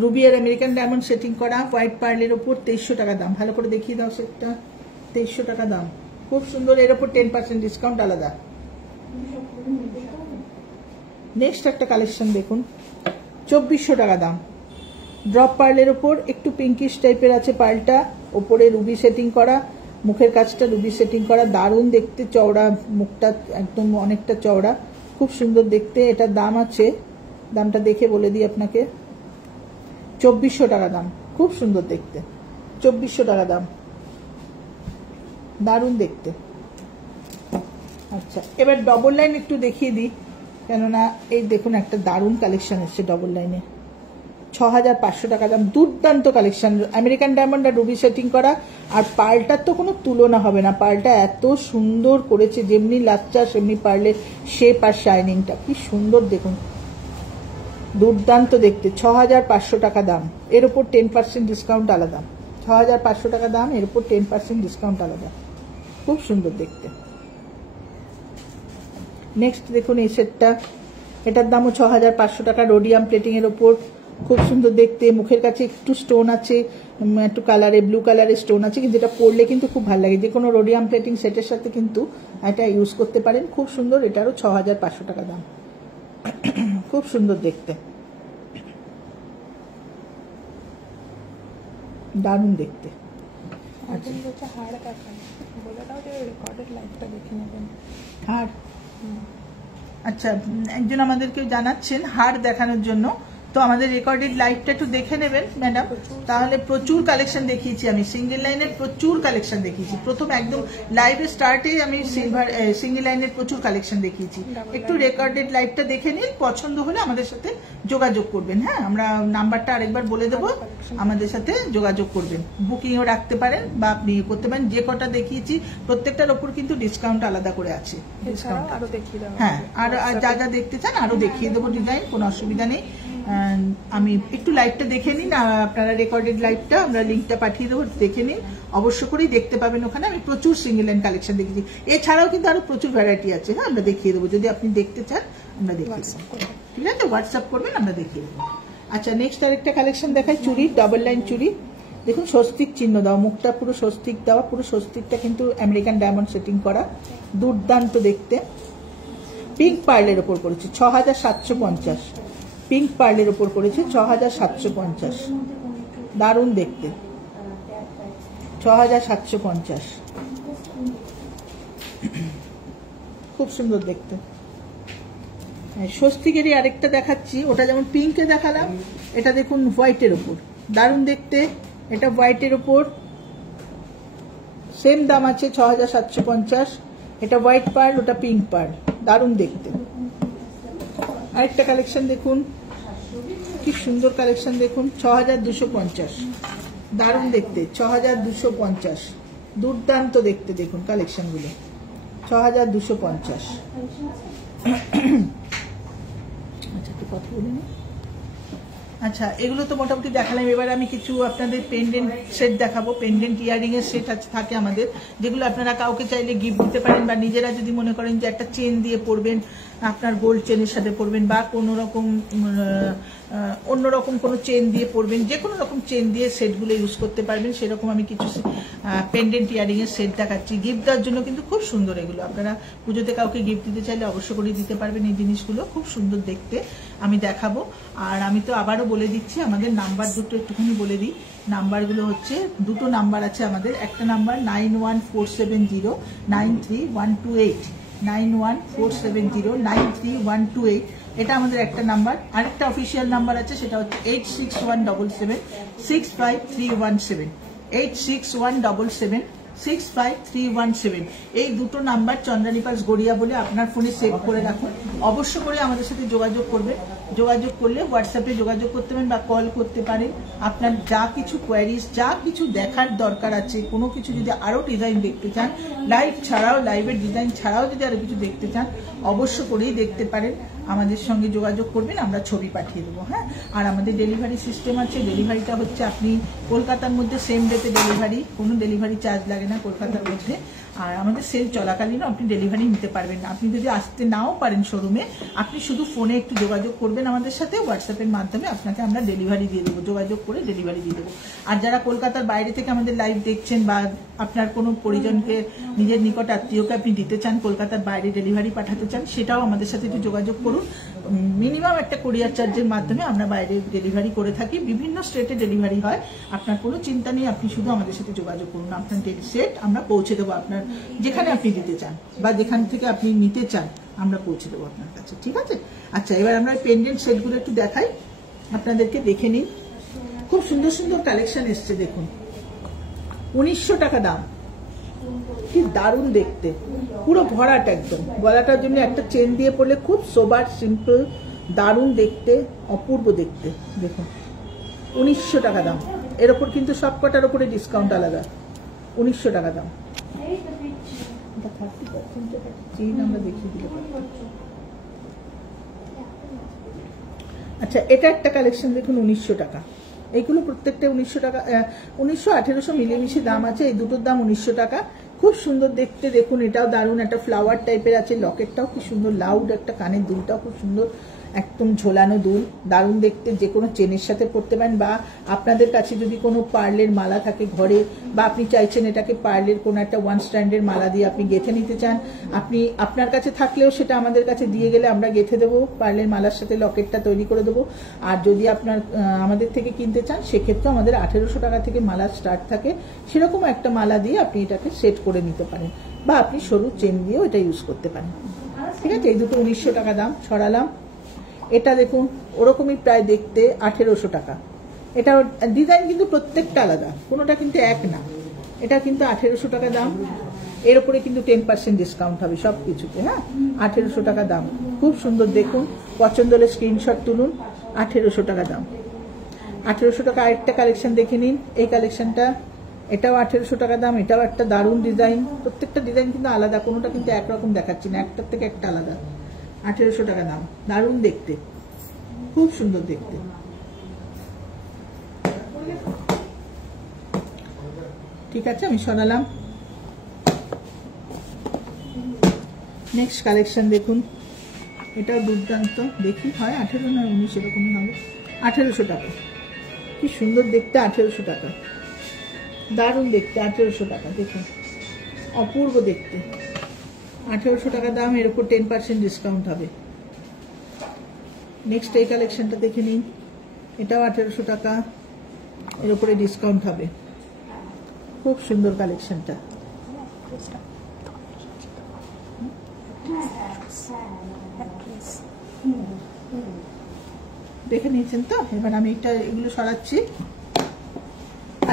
রুবি আর আমেরিকান ডায়মন্ড সেটিং করা হোয়াইট পার্লের উপর 2300 টাকা দাম। ভালো করে দেখিয়ে দাও সেটটা, 2300 টাকা দাম, খুব সুন্দর। এর উপর 10% ডিসকাউন্ট আলাদা। নেক্সট একটা কালেকশন দেখুন, 2400 টাকা দাম। ড্রপ পার্লের উপর একটু পিঙ্কিশ টাইপের আছে পার্লটা, ওপরে রুবি সেটিং করা, মুখের কাছটা রুবি সেটিং করা, দারুণ দেখতে, চওড়া মুখটা একদম অনেকটা চওড়া, খুব সুন্দর দেখতে। এটার দাম আছে, দামটা দেখে বলে দিই আপনাকে, 2400 টাকা দাম, খুব সুন্দর দেখতে, 2400 টাকা দাম, দারুণ দেখতে। আচ্ছা, এবার ডবল লাইন একটু দেখিয়ে দিই, কেননা এই দেখুন একটা দারুণ কালেকশন এসছে ডবল লাইনে, 6500 টাকা দাম, দুর্দান্ত কালেকশন। আমেরিকান ডায়মন্ড আর রুবি সেটিং করা, আর পার্লটার তো কোনো তুলনা হবে না, পার্লটা এত সুন্দর করেছে, যেমনি লাচ্চা সেমনি পার্লের শেপ আর শাইনিংটা কি সুন্দর দেখুন, দুর্দান্ত দেখতে, 6500 টাকা দাম। এর উপর 10% ডিসকাউন্ট আলাদা, 6500 টাকা দাম, এর উপর 10% ডিসকাউন্ট আলাদা, খুব সুন্দর দেখতে। নেক্সট দেখুন এই সেটটা, এটার দামও 6500 টাকা, রোডিয়াম প্লেটিং এর উপর, খুব সুন্দর দেখতে, মুখের কাছে একটু স্টোন আছে, একটু কালারে ব্লু কালারের স্টোন আছে, কিন্তু এটা পরলে কিন্তু খুব ভালো লাগে, যে কোনো রোডিয়াম প্লেটিং সেটের সাথে কিন্তু এটা ইউজ করতে পারেন, খুব সুন্দর। এটারও 6500 টাকা দাম, খুব সুন্দর দেখতে, দারুণ দেখতে। আচ্ছা, হাড় দেখান, বলে দাও যে রেকর্ডেড লাইভটা দেখে নেবেন। হাড়, আচ্ছা, একজন আমাদেরকে জানাচ্ছেন হাড় দেখানোর জন্য, তো আমাদের রেকর্ডেড লাইভটা একটু দেখে নেবেন ম্যাডাম, তাহলে প্রচুর কালেকশন দেখিয়েছি আমি, সিঙ্গেল লাইনের প্রচুর কালেকশন দেখিয়েছি, প্রথম একদম লাইভের স্টার্টে আমি সিঙ্গেল লাইনের প্রচুর কালেকশন দেখিয়েছি। একটু রেকর্ডেড লাইভটা দেখে নিন, পছন্দ হলে আমাদের সাথে যোগাযোগ করবেন। হ্যাঁ, আমরা নাম্বারটা আরেকবার বলে দেবো, আমাদের সাথে যোগাযোগ করবেন, বুকিংও রাখতে পারেন বা আপনি করতে পারেন। যে কটা দেখিয়েছি প্রত্যেকটার ওপর কিন্তু ডিসকাউন্ট আলাদা করে আছে, হ্যাঁ, আর যা যা দেখতে চান আরো দেখিয়ে দেবো ডিজাইন, কোনো অসুবিধা নেই। আমি একটু লাইভটা দেখে নিন, আপনারা রেকর্ডেড লাইভটা আমরা লিঙ্কটা পাঠিয়ে দেবো, দেখে নিন, অবশ্য করেই দেখতে পাবেন ওখানে। আমি প্রচুর সিঙ্গেল লাইন কালেকশন দেখেছি, এছাড়াও কিন্তু আরো প্রচুর ভ্যারাইটি আছে, হ্যাঁ আমরা দেখিয়ে দেবো, যদি আপনি দেখতে চান আমরা দেখিয়ে দেবো, ঠিক আছে, হোয়াটসঅ্যাপ করবেন, আমরা দেখিয়ে দেবো। আচ্ছা, নেক্সট আরেকটা কালেকশন দেখাই, চুড়ি, ডাবল লাইন চুড়ি, দেখুন স্বস্তিক চিহ্ন দেওয়া, মুখটা পুরো স্বস্তিক দেওয়া, পুরো স্বস্তিকটা কিন্তু আমেরিকান ডায়মন্ড সেটিং করা, দুর্দান্ত দেখতে। পিঙ্ক পার্লের ওপর পড়েছে 6750, পিঙ্ক পার্লের ওপর পড়েছে 6750, দারুণ দেখতে, 6750, খুব সুন্দর দেখতে। স্বস্তিকেরই আরেকটা দেখাচ্ছি, ওটা যেমন পিঙ্কে দেখালাম, এটা দেখুন হোয়াইটের ওপর, দারুণ দেখতে, এটা হোয়াইটের ওপর, সেম দাম আছে 6750, এটা হোয়াইট পার্ল, ওটা পিঙ্ক পার্ল, দারুণ দেখতে। আরেকটা কালেকশন দেখুন, কি সুন্দর কালেকশন দেখুন, 6250, দারুণ দেখতে, 6250, দুর্দান্ত দেখতে, দেখুন কালেকশনগুলো, 6250। আচ্ছা, একটু কথা বলি না। আচ্ছা, এগুলো তো মোটামুটি দেখালাম, এবার আমি কিছু আপনাদের পেন্ডেন্ট সেট দেখাবো। পেন্ডেন্ট ইয়ারিং এর সেট থাকে আমাদের, যেগুলো আপনারা কাউকে চাইলে গিফট দিতে পারেন, বা নিজেরা যদি মনে করেন যে একটা চেন দিয়ে পরবেন, আপনার গোল্ড চেনের সাথে পরবেন, বা কোনো রকম অন্যরকম কোনো চেন দিয়ে পরবেন, যে কোনো রকম চেন দিয়ে সেটগুলো ইউজ করতে পারবেন, সেরকম আমি কিছু পেন্ডেন্ট ইয়ারিং এর সেট দেখাচ্ছি। গিফট দেওয়ার জন্য কিন্তু খুব সুন্দর এগুলো, আপনারা পুজোতে কাউকে গিফট দিতে চাইলে অবশ্য করে দিতে পারবেন। এই জিনিসগুলো খুব সুন্দর দেখতে, আমি দেখাবো। আর আমি তো আবারও বলে দিচ্ছি, আমাদের নাম্বার দুটো একটুখানি বলে দিই। নাম্বারগুলো হচ্ছে, দুটো নাম্বার আছে আমাদের, একটা নাম্বার 9147093128, 9147093128, এটা আমাদের একটা নাম্বার। আরেকটা অফিসিয়াল নাম্বার আছে, সেটা হচ্ছে 8617765317, 8617765317। 65317। এই দুটো নাম্বার চন্দ্রানী পালস গড়িয়া বলে আপনার ফোনে সেভ করে রাখুন। অবশ্য করে আমাদের সাথে যোগাযোগ করবেন। যোগাযোগ করলে হোয়াটসঅ্যাপে যোগাযোগ করতে পারেন বা কল করতে পারেন। আপনার যা কিছু কোয়ারিজ, যা কিছু দেখার দরকার আছে, কোনো কিছু যদি আরো ডিজাইন দেখতে চান, লাইভ ছাড়াও, লাইভের ডিজাইন ছাড়াও যদি আরো কিছু দেখতে চান, অবশ্য করেই দেখতে পারেন। আমাদের সঙ্গে যোগাযোগ করবেন, আমরা ছবি পাঠিয়ে দেবো। হ্যাঁ, আর আমাদের ডেলিভারি সিস্টেম আছে। ডেলিভারিটা হচ্ছে আপনি কলকাতার মধ্যে সেম ডেতে ডেলিভারি, কোনো ডেলিভারি চার্জ লাগে না কলকাতার মধ্যে। আর আমাদের সেল চলাকালীনও আপনি ডেলিভারি নিতে পারবেন। আপনি যদি আসতে নাও পারেন শোরুমে, আপনি শুধু ফোনে একটু যোগাযোগ করবেন আমাদের সাথে, হোয়াটসঅ্যাপের মাধ্যমে আপনাকে আমরা ডেলিভারি দিয়ে দেবো, যোগাযোগ করে ডেলিভারি দিয়ে দেবো। আর যারা কলকাতার বাইরে থেকে আমাদের লাইভ দেখছেন বা আপনার কোনো পরিজনকে, নিজের নিকট আত্মীয়কে আপনি দিতে চান, কলকাতার বাইরে ডেলিভারি পাঠাতে চান, সেটাও আমাদের সাথে একটু যোগাযোগ করুন। মিনিমাম একটা কুরিয়ার চার্জের মাধ্যমে আমরা বাইরে ডেলিভারি করে থাকি। বিভিন্ন স্টেটে ডেলিভারি হয়, আপনার কোনো চিন্তা নেই। আপনি শুধু আমাদের সাথে যোগাযোগ করুন, আপনার সেট আমরা পৌঁছে দেবো আপনার যেখানে আপনি দিতে চান বা যেখান থেকে আপনি নিতে চান, আমরা পৌঁছে দেবো আপনার কাছে। ঠিক আছে? আচ্ছা, এবার আমরা পেন্ডেন্ট সেটগুলো একটু দেখাই আপনাদেরকে, দেখে নিন। খুব সুন্দর সুন্দর কালেকশন এসছে, দেখুন। 1900 টাকা দাম, কি দারুণ দেখতে, পুরো ভরাট একদম। গলাটার জন্য একটা চেন দিয়ে পড়লে খুব সোবার, সিম্পল, দারুণ দেখতে, অপূর্ব দেখতে। দেখুন, 1900 টাকা দাম। এর ওপর কিন্তু সব কটার ওপরে ডিসকাউন্ট আলাদা। 1900 টাকা দাম। চেন আমরা দেখিয়ে দিতে পারি। আচ্ছা, এটা একটা কালেকশন দেখুন, 1900 টাকা। এইগুলো প্রত্যেকটা 1900 টাকা, 1900 1800 মিলেমিশে দাম আছে। এই দুটোর দাম 1900 টাকা। খুব সুন্দর দেখতে, দেখুন। এটাও দারুণ, একটা ফ্লাওয়ার টাইপের আছে। লকেটটাও খুব সুন্দর, লাউড একটা, কানের দুলটাও খুব সুন্দর, একদম ঝোলানো দুল, দারুণ দেখতে। যে কোনো চেনের সাথে পরতে পারেন, বা আপনাদের কাছে যদি কোনো পার্লের মালা থাকে ঘরে, বা আপনি চাইছেন এটাকে পার্লের কোনো একটা ওয়ান স্ট্যান্ডের মালা দিয়ে আপনি গেঁথে নিতে চান, আপনি আপনার কাছে থাকলেও সেটা আমাদের কাছে দিয়ে গেলে আমরা গেঁথে দেবো, পার্লের মালার সাথে লকেটটা তৈরি করে দেবো। আর যদি আপনার আমাদের থেকে কিনতে চান, সেক্ষেত্রে আমাদের 1800 টাকা থেকে মালা স্টার্ট থাকে। সেরকম একটা মালা দিয়ে আপনি এটাকে সেট করে নিতে পারেন, বা আপনি সরু চেন দিয়েও এটা ইউজ করতে পারেন। ঠিক আছে? এই দুটো 1900 টাকা দাম ছড়ালাম। এটা দেখুন, ওরকমই প্রায় দেখতে, 1800 টাকা। এটা ডিজাইন কিন্তু প্রত্যেকটা আলাদা, কোনোটা কিন্তু এক না। এটা কিন্তু 1800 টাকা দাম। এর উপরে কিন্তু 10% ডিসকাউন্ট হবে সব কিছুতে। হ্যাঁ, 1800 টাকা দাম। খুব সুন্দর দেখুন, পছন্দ হলে স্ক্রিনশট তুলুন। 1800 টাকা দাম। 1800 টাকা। আরেকটা কালেকশন দেখে নিন, এই কালেকশনটা, এটাও 1800 টাকা দাম। এটাও একটা দারুণ ডিজাইন। প্রত্যেকটা ডিজাইন কিন্তু আলাদা, কোনোটা কিন্তু একরকম দেখাচ্ছি না, একটার থেকে একটা আলাদা। 1800 টাকা দাম, দারুণ দেখতে, খুব সুন্দর দেখতে। ঠিক আছে, আমি শোনালাম। নেক্সট কালেকশন দেখুন, এটাও দুর্দান্ত। দেখি হয় 18 না 19 এরকমই হবে। 1800 টাকা, কি সুন্দর দেখতে। 1800 টাকা, দারুণ দেখতে। 1800 টাকা, দেখুন, অপূর্ব দেখতে। 1800 টাকা দাম। এর উপর 10% ডিসকাউন্ট হবে। নেক্সট এই কালেকশনটা দেখে নিন, এটাও 1800 টাকা, এর উপরে ডিসকাউন্ট হবে। খুব সুন্দর কালেকশনটা। দেখে নিয়েছেন তো? এবার আমি এগুলো সরাচ্ছি।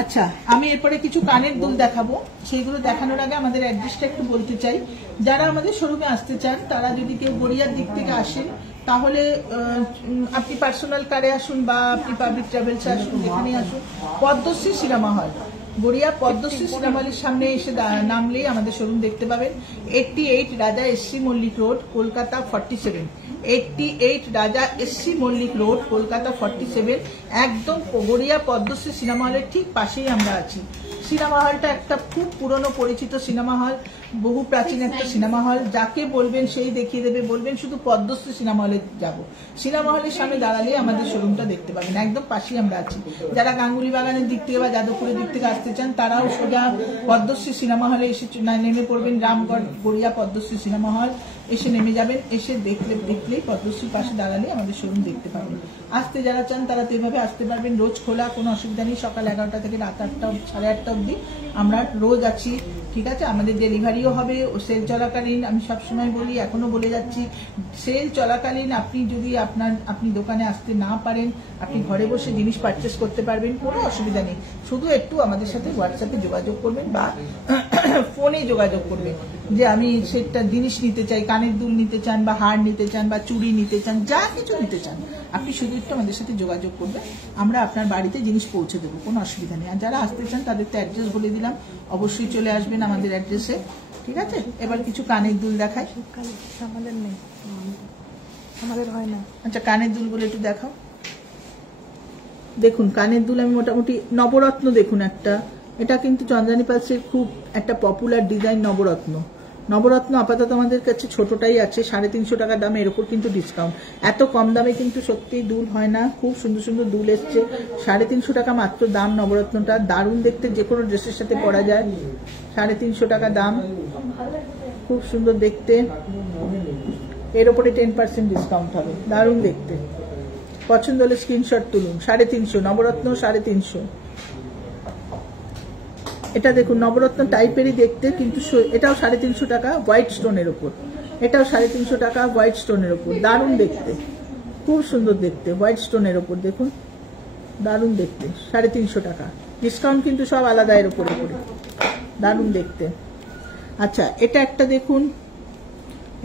আচ্ছা, আমি এরপরে কিছু কানের দুল দেখাবো। সেইগুলো দেখানোর আগে আমাদের অ্যাড্রেসটা একটু বলতে চাই। যারা আমাদের শোরুমে আসতে চান, তারা যদি কেউ গড়িয়ার দিক থেকে আসেন, তাহলে আপনি পার্সোনাল কারে আসুন বা আপনি পাবলিক ট্রাভেলসে আসুন, যেখানে আসুন, Padmashri cinema hall, Garia Padmashri cinema হলের সামনে এসে নামলেই আমাদের শোরুম দেখতে পাবেন। 88 রাজা এসসি মল্লিক রোড, কলকাতা 47। 88 রাজা এসসি মল্লিক রোড, কলকাতা 47। একদম গড়িয়া পদ্মশ্রী সিনেমা হলের ঠিক পাশেই আমরা আছি। সিনেমা হলটা একটা খুব পুরনো পরিচিত সিনেমা হল, বহু প্রাচীন একটা সিনেমা হল। যাকে বলবেন সেই দেখিয়ে দেবে, বলবেন শুধু পদ্মশ্রী সিনেমা হলে যাব। সিনেমা হলের সামনে দাঁড়ালে আমাদের শোরুমটা দেখতে পাবেন, একদম পাশেই আমরা আছি। যারা গাঙ্গুলি বাগানের দিক থেকে বা যাদবপুরের দিক থেকে আসতে চান, তারাও সোজা পদ্মশ্রী সিনেমা হলে এসে নেমে পড়বেন। রামগড় গড়িয়া পদ্মশ্রী সিনেমা হল এসে নেমে যাবেন। এসে দেখলেই পদ্মশ্রীর পাশে দাঁড়ালে আমাদের শোরুম দেখতে পাবেন। আসতে যারা চান তারা তো এভাবে আসতে পারবেন। রোজ খোলা, কোনো অসুবিধা নেই। সকাল 11টা থেকে রাত 8টা 8:30 অবধি আমরা রোজ আছি। ঠিক আছে? আমাদের ডেলিভারিও হবে। ও সেল চলাকালীন, আমি সবসময় বলি, এখনো বলে যাচ্ছি, সেল চলাকালীন আপনি যদি আপনি দোকানে আসতে না পারেন, আপনি ঘরে বসে জিনিস পারচেস করতে পারবেন, কোনো অসুবিধা নেই। শুধু একটু আমাদের সাথে হোয়াটসঅ্যাপে যোগাযোগ করবেন বা ফোনে যোগাযোগ করবে যে আমি সেটা জিনিস নিতে চাই, কানের দুল নিতে চান বা হার নিতে চান বা চুড়ি নিতে চান, যা কিছু নিতে চান আপনি শুধু একটু আমাদের সাথে যোগাযোগ করবেন, আমরা আপনার বাড়িতে জিনিস পৌঁছে দেবো, কোনো অসুবিধা নেই। আর যারা আসতে চান তাদের তো অ্যাড্রেস বলে দিলাম, অবশ্যই চলে আসবেন আমাদের অ্যাড্রেসে, ঠিক আছে। এবার কিছু কানের দুল দেখাই। আমাদের নেই, আমাদের হয় না। আচ্ছা কানের দুল বলে একটু দেখাও। দেখুন কানের দুল আমি মোটামুটি নবরত্ন, দেখুন একটা, এটা কিন্তু চন্দ্রানী পালসের খুব একটা পপুলার ডিজাইন নবরত্ন। নবরত্ন আপাতত আমাদের কাছে ছোটটাই আছে, 350 টাকা দাম, এর উপর কিন্তু ডিসকাউন্ট। এত কম দামে কিন্তু সত্যিই দুল হয় না, খুব সুন্দর সুন্দর দুল এসছে, 350 টাকা মাত্র দাম নবরত্নটা, দারুণ দেখতে, যে কোনো ড্রেসের সাথে পরা যায়, 350 টাকা দাম, খুব সুন্দর দেখতে, এর উপরে 10% ডিসকাউন্ট হবে, দারুণ দেখতে। পছন্দ হলে স্ক্রিনশট তুলুন। 350 নবরত্ন, 350। এটা দেখুন নবরত্ন টাইপেরই দেখতে, কিন্তু এটাও 350 টাকা হোয়াইট স্টোনের উপর, এটাও 350 টাকা হোয়াইট স্টোনের উপর, দারুণ দেখতে, খুব সুন্দর দেখতে, হোয়াইট স্টোনের উপর দেখুন, দারুণ দেখতে, 350 টাকা, ডিসকাউন্ট কিন্তু সব আলাদা এর উপরে, দারুণ দেখতে। আচ্ছা এটা একটা দেখুন,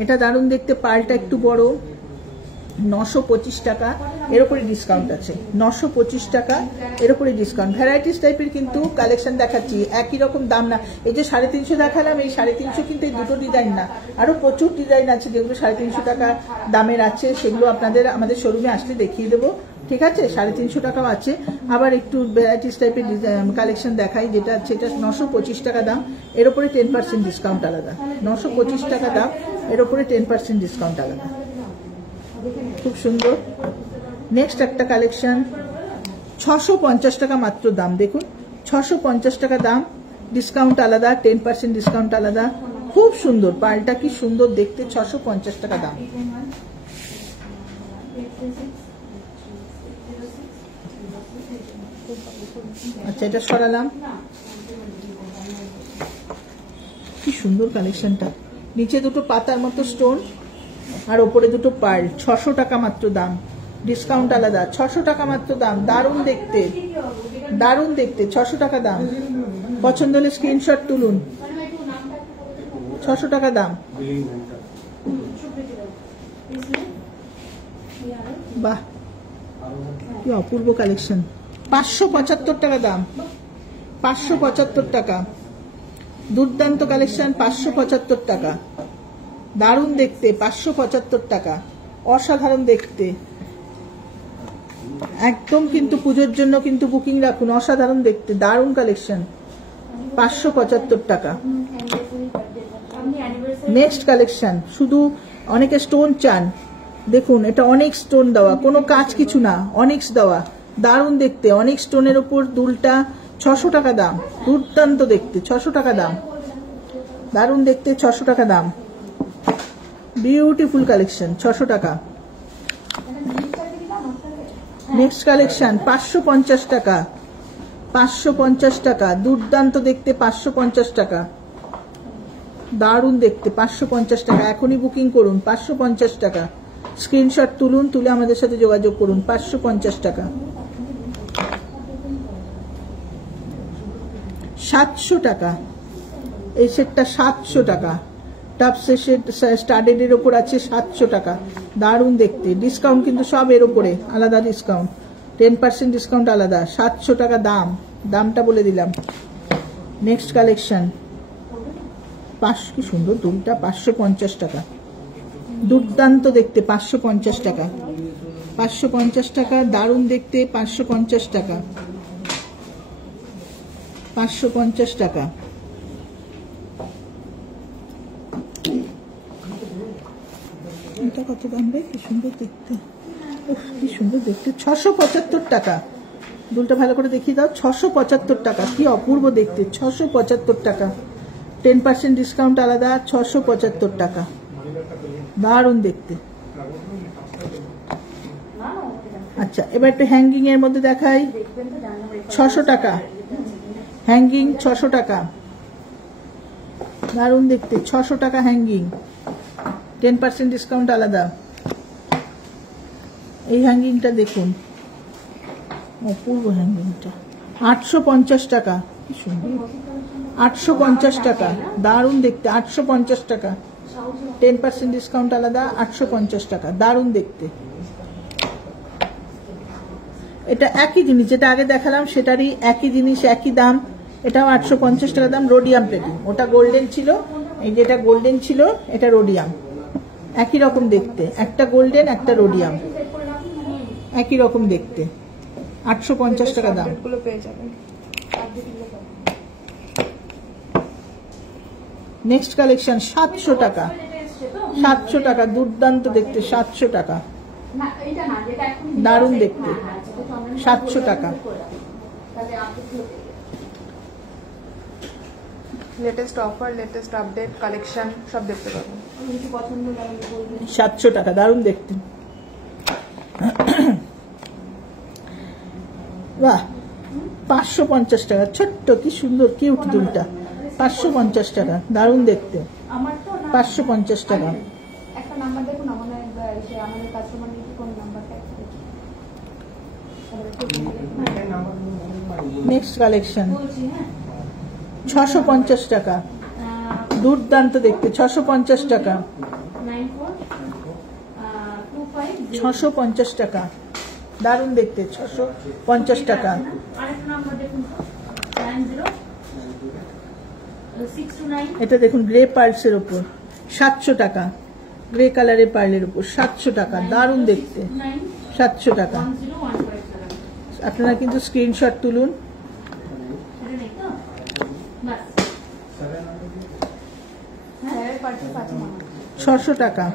এটা দারুণ দেখতে, পালটা একটু বড়, 925 টাকা, এর উপরে ডিসকাউন্ট আছে, 925 টাকা, এর উপরে ডিসকাউন্ট। ভ্যারাইটিস টাইপের কিন্তু কালেকশন দেখাচ্ছি, একই রকম দাম না। এই যে 350 দেখালাম, এই 350 কিন্তু এই দুটো ডিজাইন না, আরো প্রচুর ডিজাইন আছে যেগুলো 350 টাকা দামের আছে, সেগুলো আপনাদের আমাদের শোরুমে আসলে দেখিয়ে দেবো, ঠিক আছে। 350 টাকাও আছে। আবার একটু ভ্যারাইটিস টাইপের কালেকশন দেখাই, যেটা আছে এটা 925 টাকা দাম, এর উপরে 10% ডিসকাউন্ট আলাদা, 925 টাকা দাম, এর উপরে 10% ডিসকাউন্ট আলাদা, খুব সুন্দর। নেক্সট একটা কালেকশন, 650 টাকা মাত্র দাম, দেখুন 650 টাকা দাম, ডিসকাউন্ট আলাদা, 10% ডিসকাউন্ট আলাদা, খুব সুন্দর, পালটা কি সুন্দর দেখতে, 650 টাকা দাম। আচ্ছা এটা সরালাম, কি সুন্দর কালেকশনটা, নিচে দুটো পাতার মতো স্টোন আর ওপরে দুটো পার্ল, 600 টাকা মাত্র দাম, ডিসকাউন্ট আলাদা, 600 টাকা মাত্র দাম, দারুণ দেখতে, দারুণ দেখতে, 600 টাকা দাম। পছন্দ হলে স্ক্রিনশট তুলুন, 600 টাকা দাম। বাহ কি অপূর্ব কালেকশন, 575 টাকা দাম, 575 টাকা, দুর্দান্ত কালেকশন, 575 টাকা, দারুণ দেখতে, 575 টাকা, অসাধারণ দেখতে, একদম কিন্তু পুজোর জন্য কিন্তু বুকিং রাখুন, অসাধারণ দেখতে, দারুণ কালেকশন, 575 টাকা। নেক্সট কালেকশন, শুধু অনেকে স্টোন চান, দেখুন এটা অনেক স্টোন দেওয়া, কোনো কাজ কিছু না, অনেক্স দেওয়া, দারুণ দেখতে, অনেক স্টোনের উপর দুলটা, 600 টাকা দাম, দুর্দান্ত দেখতে, 600 টাকা দাম, দারুণ দেখতে, 600 টাকা দাম, বিউটিফুল কালেকশন, 600 টাকা। নেক্সট কালেকশন 550 টাকা, 550 টাকা, দুর্দান্ত দেখতে, 550 টাকা, দারুণ দেখতে, 550 টাকা, এখনই বুকিং করুন, 550 টাকা, স্ক্রিনশট তুলুন, তুলে আমাদের সাথে যোগাযোগ করুন, 550 টাকা। 700 টাকা, এই সেটটা 700 টাকা, টাপ সেট স্টাডেডের ওপর আছে, 700 টাকা, দারুণ দেখতে, ডিসকাউন্ট কিন্তু সব এর ওপরে আলাদা ডিসকাউন্ট, 10% ডিসকাউন্ট আলাদা, 700 টাকা দাম, দামটা বলে দিলাম। নেক্সট কালেকশন, কি সুন্দর দুলটা, 550 টাকা, দুর্দান্ত দেখতে, 550 টাকা, 550 টাকা, দারুণ দেখতে, 550 টাকা, 550 টাকা। এটা কত দাম রে, কি সুন্দর দেখতে, কি সুন্দর দেখতে, 675 টাকা, দুলটা ভালো করে দেখিয়ে দাও, 675 টাকা, কি অপূর্ব দেখতে, 675 টাকা, 10% ডিসকাউন্ট আলাদা, 675 টাকা, দারুণ দেখতে। আচ্ছা এবার একটু হ্যাঙ্গিং এর মধ্যে দেখাই, 600 টাকা, হ্যাঙ্গিং 600 টাকা, দারুণ দেখতে, 600 টাকা হ্যাঙ্গিং, 10% ডিসকাউন্ট আলাদা। এই হ্যাঙ্গিংটা দেখুন, অপূর্ব হ্যাঙ্গিংটা, 850 টাকা, সুন্দর 850 টাকা, দারুণ দেখতে। 850 টাকা, 10% ডিসকাউন্ট আলাদা। 850 টাকা, দারুণ দেখতে। এটা একই জিনিস, যেটা আগে দেখালাম সেটারই একই জিনিস, একই দাম। এটাও 850 টাকা দাম। রোডিয়াম প্লেটিং, ওটা গোল্ডেন ছিল, এই যেটা গোল্ডেন ছিল এটা রোডিয়াম। একই রকম দেখতে, একটা গোল্ডেন একটা রোডিয়াম, একই রকম দেখতে। 850 টাকা দাম। গুলো পেয়ে যাবেন। নেক্সট কালেকশন 700 টাকা। 700 টাকা, দুর্দান্ত দেখতে। 700 টাকা, দারুণ দেখতে। 700 টাকা। Latest offer, latest update, collection সব দেখতে পাবেন। 700 টাকা, দারুণ দেখতে। বাহ, 550 টাকা, ছোট্ট কি সুন্দর কিউট দুলটা। 550 টাকা, দারুণ দেখতে। 550 টাকা। একটা নাম্বার দেখুন, আমাদের কাস্টমার নিতে কোন নাম্বারটা। নেক্সট কালেকশন 650 টাকা, দুর্দান্ত দেখতে। 650 টাকা, 650 টাকা, দারুণ দেখতে। 650 টাকা। এটা দেখুন গ্রে পার্লসের উপর 700 টাকা, গ্রে কালারের পার্লের উপর 700 টাকা, দারুণ দেখতে। 700 টাকা। আপনারা কিন্তু স্ক্রিনশট তুলুন। 600 টাকা,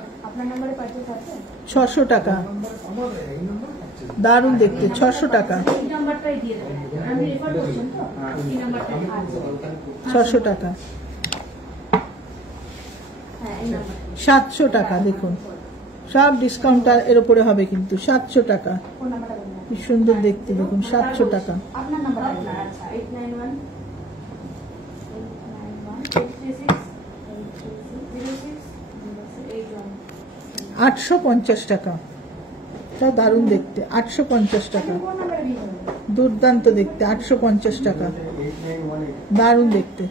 600 টাকা, দারুণ দেখতে। 600 টাকা, 600 টাকা। 700 টাকা, দেখুন সব ডিসকাউন্ট এর উপরে হবে কিন্তু। 700 টাকা, কি সুন্দর দেখতে, দেখুন 700 টাকা। 850 টাকা, তা দারুণ দেখতে। 850 টাকা, দুর্দান্ত দেখতে। 850 টাকা, দারুণ দেখতে।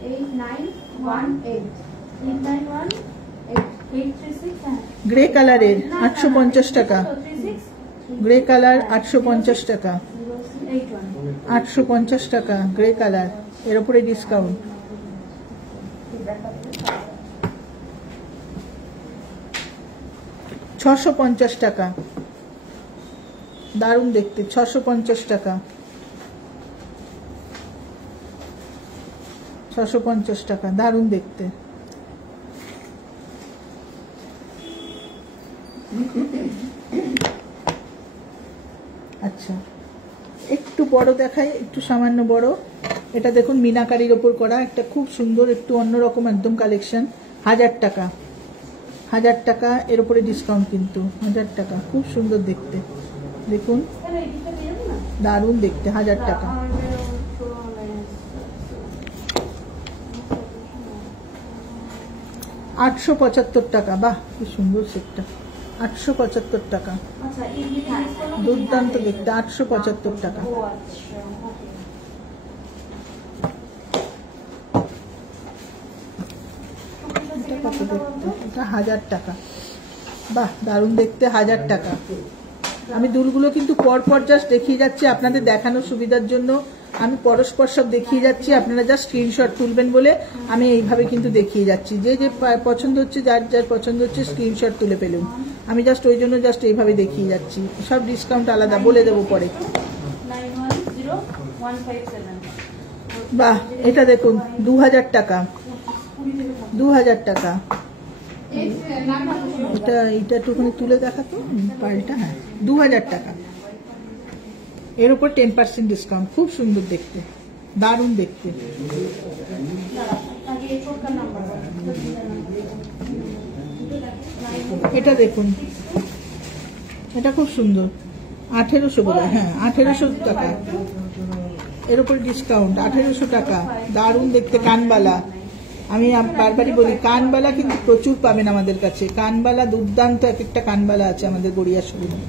গ্রে কালারের 850 টাকা, গ্রে কালার 850 টাকা, 850 টাকা গ্রে কালার, এর উপরে ডিসকাউন্ট। 650 টাকা, দারুণ দেখতে। 650 টাকা, 650 টাকা, দারুণ দেখতে। আচ্ছা, একটু বড় দেখাই, একটু সামান্য বড়। এটা দেখুন মিনাকারির ওপর করা, একটা খুব সুন্দর, একটু অন্যরকম একদম কালেকশন। 1000 টাকা, 1000 টাকা, এর উপরে ডিসকাউন্ট কিন্তু। 1000 টাকা, খুব সুন্দর দেখতে, দেখুন দারুণ দেখতে। 1000 টাকা। 875 টাকা, বাহ কি সুন্দর সেটটা। 875 টাকা, দুর্দান্ত দেখতে। 875 টাকা। এটা কত দেখতে? এটা 1000 টাকা, বাহ দারুণ দেখতে। 1000 টাকা। আমি দুলগুলো কিন্তু পরপর জাস্ট দেখিয়ে যাচ্ছি আপনাদের দেখানোর সুবিধার জন্য। আমি পরস্পর সব দেখিয়ে যাচ্ছি, আপনারা জাস্ট স্ক্রিনশট তুলবেন বলে আমি এইভাবে কিন্তু দেখিয়ে যাচ্ছি। যে যে পছন্দ হচ্ছে, যার যার পছন্দ হচ্ছে স্ক্রিনশট তুলে পেলুন। আমি জাস্ট ওই জন্য জাস্ট এইভাবে দেখিয়ে যাচ্ছি। সব ডিসকাউন্ট আলাদা বলে দেবো পরে। বাহ, এটা দেখুন 2000 টাকা, 2000 টাকা। এটা একটুখানি তুলে দেখাতো পাল্টা। হ্যাঁ, 2000 টাকা, এর উপর 10% ডিসকাউন্ট। খুব সুন্দর দেখতে, দারুণ দেখতে। এটা দেখুন, এটা খুব সুন্দর। 1800 বলে, হ্যাঁ 1800 টাকা, এর উপর ডিসকাউন্ট। 1800 টাকা, দারুণ দেখতে। কানবালা, আমি বারবারই বলি কানবালা কিন্তু প্রচুর পাবেন আমাদের কাছে। কানবালা দুর্দান্ত এক একটা কানবালা আছে আমাদের গড়িয়া শোরুমে।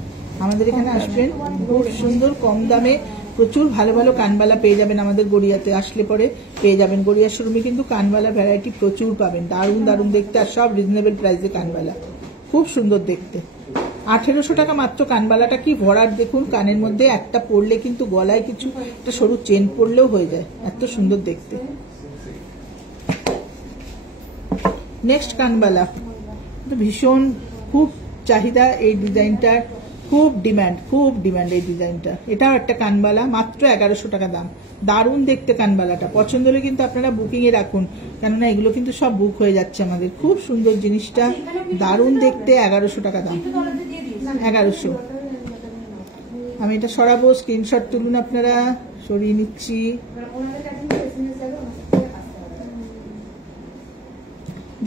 আমাদের এখানে আসবেন, খুব সুন্দর কম দামে প্রচুর ভালো ভালো কানবালা পেয়ে যাবেন আমাদের গড়িয়াতে আসলে পরে পেয়ে যাবেন। গড়িয়া শোরুমে কিন্তু কানবালা ভ্যারাইটি প্রচুর পাবেন, দারুণ দারুণ দেখতে, আর সব রিজনেবল প্রাইসে কানবালা, খুব সুন্দর দেখতে। 1800 টাকা মাত্র। কানবালাটা কি ভরাট দেখুন, কানের মধ্যে একটা পরলে কিন্তু গলায় কিছু একটা সরু চেন পরলেও হয়ে যায়, এত সুন্দর দেখতে। নেক্সট কানবালা, ভীষণ খুব চাহিদা এই ডিজাইনটার, খুব ডিমান্ড এই ডিজাইনটা। এটাও একটা কানবালা, মাত্র 1100 টাকা দাম। দারুণ দেখতে কানবালাটা, পছন্দ হলে কিন্তু আপনারা বুকিং এ রাখুন, কেননা এগুলো কিন্তু সব বুক হয়ে যাচ্ছে আমাদের। খুব সুন্দর জিনিসটা, দারুণ দেখতে, 1100 টাকা দাম। 1100। আমি এটা সরাবো, স্ক্রিনশট তুলুন আপনারা, সরিয়ে নিচ্ছি।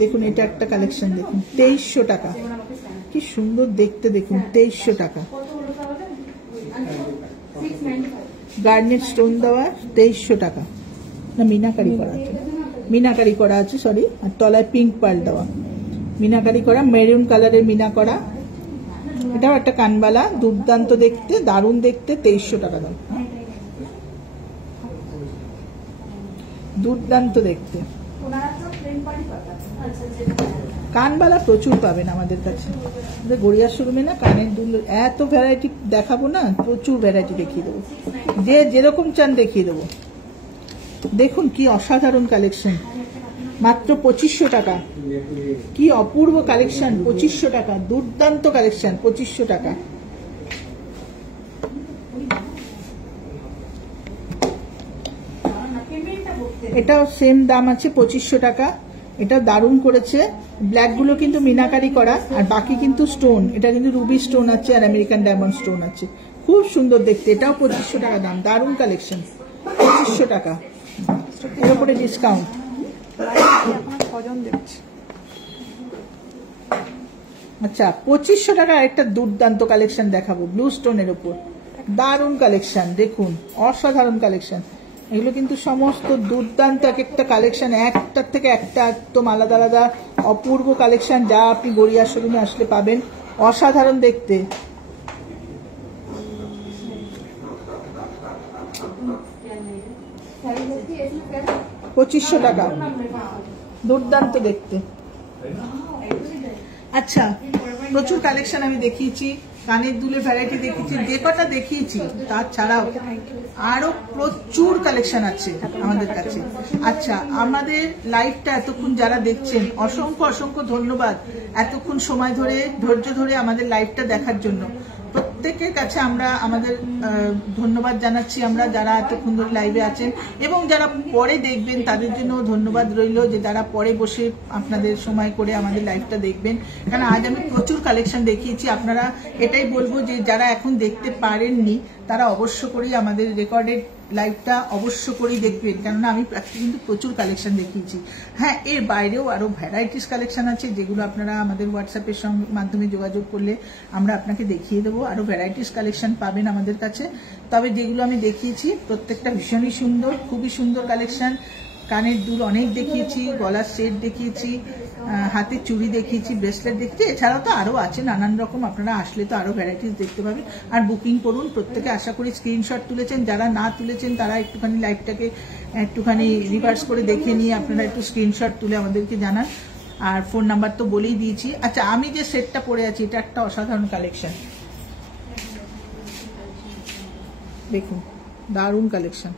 দেখুন এটা একটা কালেকশন, দেখুন 2300 টাকা, কি সুন্দর দেখতে, দেখুন 2300 টাকা। গার্নেট স্টোন দেওয়া, 2300 টাকা। না মিনাকারি করা আছে, মিনাকারি করা আছে সরি, আর তলায় পিঙ্ক পার্ল দেওয়া, মিনাকারি করা, মেরুন কালারের মিনা করা। এটাও একটা কানবালা, দুর্দান্ত দেখতে, দারুণ দেখতে, 2300 টাকা দাম। দুর্দান্ত দেখতে কানবালা প্রচুর পাবেন আমাদের কাছে। গড়িয়া শোরুমে না কানের দুল এত ভ্যারাইটি দেখাবো না, প্রচুর ভ্যারাইটি দেখিয়ে দেবো, যে যেরকম চান দেখিয়ে দেবো। দেখুন কি অসাধারণ কালেকশন, মাত্র 2500 টাকা। কি অপূর্ব কালেকশন, 2500 টাকা, দুর্দান্ত কালেকশন, 2500 টাকা। এটাও সেম দাম আছে, 2500 টাকা। এটা দারুণ করেছে, ব্ল্যাক গুলো কিন্তু মিনাকারি করা, আর বাকি কিন্তু স্টোন। এটা কিন্তু রুবি স্টোন আছে আর আমেরিকান ডায়মন্ড স্টোন আছে, খুব সুন্দর দেখতে। এটাও 2500 টাকা দাম, দারুণ কালেকশন, 2500 টাকা। এর উপরে ডিসকাউন্ট। আচ্ছা 2500 টাকা একটা দুর্দান্ত কালেকশন দেখাবো, ব্লু স্টোনের উপর, দারুণ কালেকশন, দেখুন অসাধারণ কালেকশন। এগুলো কিন্তু সমস্ত দুর্দান্ত এক একটা কালেকশন, একটার থেকে একটা একদম আলাদা আলাদা অপূর্ব কালেকশন, যা আপনি গড়িয়া শোরুমে আসলে পাবেন, অসাধারণ দেখতে। $2500 টাকা, দুর্দান্ত দেখতে। আচ্ছা প্রচুর কালেকশন আমি দেখিয়েছি, কানের দুলের ভ্যারাইটি দেখিয়েছি, যে কটা দেখিয়েছি তাছাড়াও আরো প্রচুর কালেকশন আছে আমাদের কাছে। আচ্ছা আমাদের লাইভটা এতক্ষণ যারা দেখছেন অসংখ্য অসংখ্য ধন্যবাদ, এতক্ষণ সময় ধরে ধৈর্য ধরে আমাদের লাইভটা দেখার জন্য প্রত্যেকের কাছে আমরা আমাদের ধন্যবাদ জানাচ্ছি, আমরা যারা এতক্ষণ ধরে লাইভে আছেন, এবং যারা পরে দেখবেন তাদের জন্য ধন্যবাদ রইল, যে যারা পরে বসে আপনাদের সময় করে আমাদের লাইভটা দেখবেন। কারণ আজ আমি প্রচুর কালেকশন দেখিয়েছি, আপনারা এটাই বলবো যে যারা এখন দেখতে পারেননি তারা অবশ্য করেই আমাদের রেকর্ডেড লাইভটা অবশ্য করেই দেখবেন, কেননা আমি কিন্তু প্রচুর কালেকশন দেখিয়েছি। হ্যাঁ এর বাইরেও আরো ভ্যারাইটিস কালেকশন আছে, যেগুলো আপনারা আমাদের হোয়াটসঅ্যাপের মাধ্যমে যোগাযোগ করলে আমরা আপনাকে দেখিয়ে দেবো। আরো ভ্যারাইটিস কালেকশন পাবেন আমাদের কাছে, তবে যেগুলো আমি দেখিয়েছি প্রত্যেকটা ভীষণই সুন্দর, খুবই সুন্দর কালেকশন। কানের দুল অনেক দেখিয়েছি, গলার সেট দেখিয়েছি, হাতের চুড়ি দেখিয়েছি, ব্রেসলেট দেখিয়েছি, এছাড়াও তো আরো আছে নানান রকম, আপনারা আসলে তো আরো ভ্যারাইটিস দেখতে পাবেন। আর বুকিং করুন, প্রত্যেকে আশা করি স্ক্রিনশট তুলেছেন, যারা না তুলেছেন তারা একটুখানি লাইভটাকে একটুখানি রিভার্স করে দেখে নিয়ে আপনারা একটু স্ক্রিনশট তুলে আমাদেরকে জানান। আর ফোন নাম্বার তো বলেই দিয়েছি। আচ্ছা আমি যে সেটটা পরে আছি এটা একটা অসাধারণ কালেকশন, দেখুন দারুণ কালেকশন,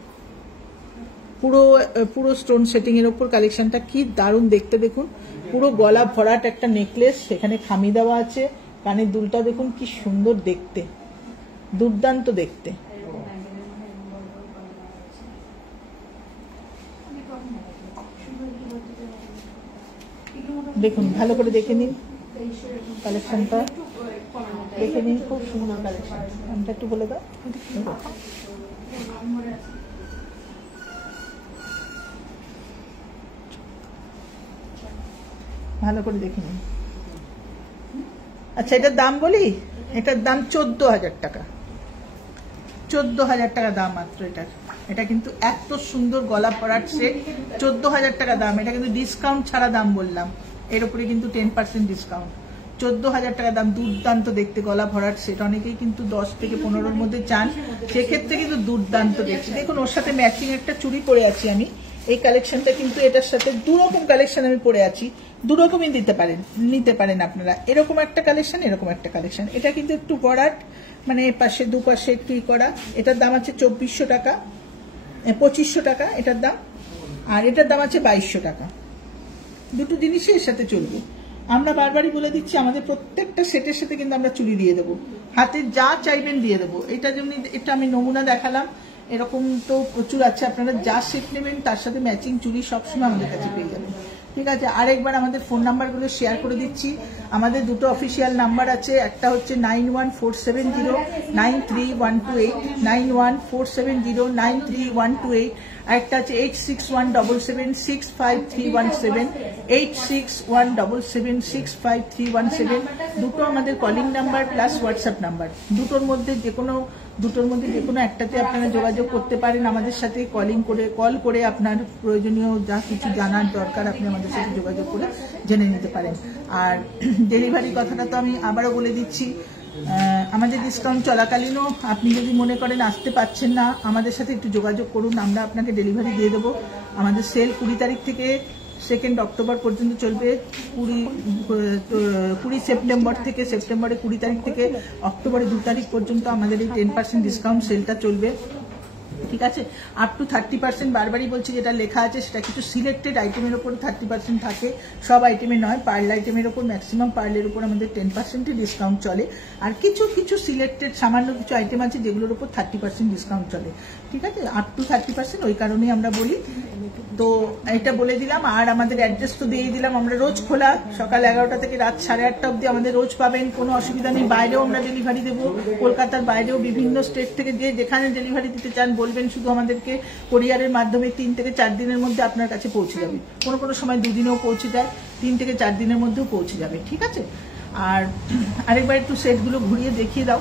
পুরো স্টোন সেটিং এর উপর কালেকশনটা কি দারুণ দেখতে। দেখুন পুরো গলা ভরাট একটা নেকলেস, সেখানে খামি দেওয়া আছে, কানের দুলটা দেখুন কি সুন্দর দেখতে, দুর্দান্ত দেখতে। দেখুন ভালো করে দেখে নিন কালেকশনটা, দেখে নিন, খুব সুন্দর কালেকশন। নামটা একটু বলে দাও। ভালো করে দেখে নিন। আচ্ছা এটার দাম বলি, এটার দাম 14,000 টাকা, 14,000 টাকা দাম মাত্র এটার। এটা কিন্তু এত সুন্দর গলা ভরাট সেট, 14,000 টাকা দাম। এটা কিন্তু ডিসকাউন্ট ছাড়া দাম বললাম, এর উপরে কিন্তু 10% ডিসকাউন্ট, 14,000 টাকা দাম, দুর্দান্ত দেখতে, গলা ভরাট সেট। অনেকেই কিন্তু 10 থেকে 15-র মধ্যে চান, সেক্ষেত্রে কিন্তু দুর্দান্ত দেখতে। দেখুন ওর সাথে ম্যাচিং একটা চুড়ি পরে আছি আমি। এই কালেকশনটা কিন্তু এটার সাথে দুরকম কালেকশন আমি পরে আছি, দুরকমই নিতে পারেন আপনারা। এরকম একটা কালেকশন, এরকম একটা কালেকশন। এটা কিন্তু একটু ভরাট, মানে পাশে দুপাশে একটু করা। এটার দাম আছে 2400 টাকা, 2500 টাকা এটার দাম, আর এটার দাম আছে 2200 টাকা। দুটো জিনিসই এর সাথে চলবে। আমরা বারবারই বলে দিচ্ছি, আমাদের প্রত্যেকটা সেটের সাথে কিন্তু আমরা চুড়ি দিয়ে দেবো, হাতে যা চাইবেন দিয়ে দেবো। এটা যেমনি, এটা আমি নমুনা দেখালাম, এরকম তো প্রচুর আছে। আপনারা যা সেট নেবেন তার সাথে ম্যাচিং চুড়ি সবসময় আমাদের কাছে পেয়ে যাবেন। ঠিক আছে, আরেকবার আমাদের ফোন নাম্বারগুলো শেয়ার করে দিচ্ছি। আমাদের দুটো অফিসিয়াল নাম্বার আছে, একটা হচ্ছে 9147093128, 9147093128, আর একটা আছে 8617765317, 8617765317। দুটো আমাদের calling number plus WhatsApp number. দুটোর মধ্যে যে কোনো একটাতে আপনারা যোগাযোগ করতে পারেন আমাদের সাথে। কল করে আপনার প্রয়োজনীয় যা কিছু জানার দরকার আপনি আমাদের সাথে যোগাযোগ করে জেনে নিতে পারেন। আর ডেলিভারি কথাটা তো আমি আবারও বলে দিচ্ছি, আমাদের ডিসকাউন্ট চলাকালীনও আপনি যদি মনে করেন আসতে পারছেন না, আমাদের সাথে একটু যোগাযোগ করুন, আমরা আপনাকে ডেলিভারি দিয়ে দেবো। আমাদের সেল 20 তারিখ থেকে 2 অক্টোবর পর্যন্ত চলবে। 20 সেপ্টেম্বর থেকে, সেপ্টেম্বরের 20 তারিখ থেকে অক্টোবরের 2 তারিখ পর্যন্ত আমাদের এই 10% ডিসকাউন্ট সেলটা চলবে। ঠিক আছে, আপ টু 30%। বারবারই বলছি, যেটা লেখা আছে সেটা কিছু সিলেক্টেড আইটেমের উপর 30% থাকে, সব আইটেমে নয়। পার্ল আইটেমের উপর, ম্যাক্সিমাম পার্লের উপর আমাদের 10% ডিসকাউন্ট চলে। আর কিছু সিলেক্টেড সামান্য কিছু আইটেম আছে যেগুলোর উপর 30% ডিসকাউন্ট চলে। ঠিক আছে, আপ টু 30%, ওই কারণেই আমরা বলি। তো এটা বলে দিলাম। আর আমাদের অ্যাড্রেস তো দিয়ে দিলাম। আমরা রোজ খোলা, সকাল 11টা থেকে রাত 8:30 অবধি আমাদের রোজ পাবেন, কোনো অসুবিধা নেই। বাইরেও আমরা ডেলিভারি দেবো, কলকাতার বাইরেও বিভিন্ন স্টেট থেকে যেখানে ডেলিভারি দিতে চান বলবেন, শুধু আমাদেরকে কোরিয়ারের মাধ্যমে 3 থেকে 4 দিনের মধ্যে আপনার কাছে পৌঁছে যাবে। কোনো সময় 2 দিনেও পৌঁছে যায়, 3 থেকে 4 দিনের মধ্যেও পৌঁছে যাবে। ঠিক আছে, আর আরেকবার একটু সেটগুলো ঘুরিয়ে দেখিয়ে দাও,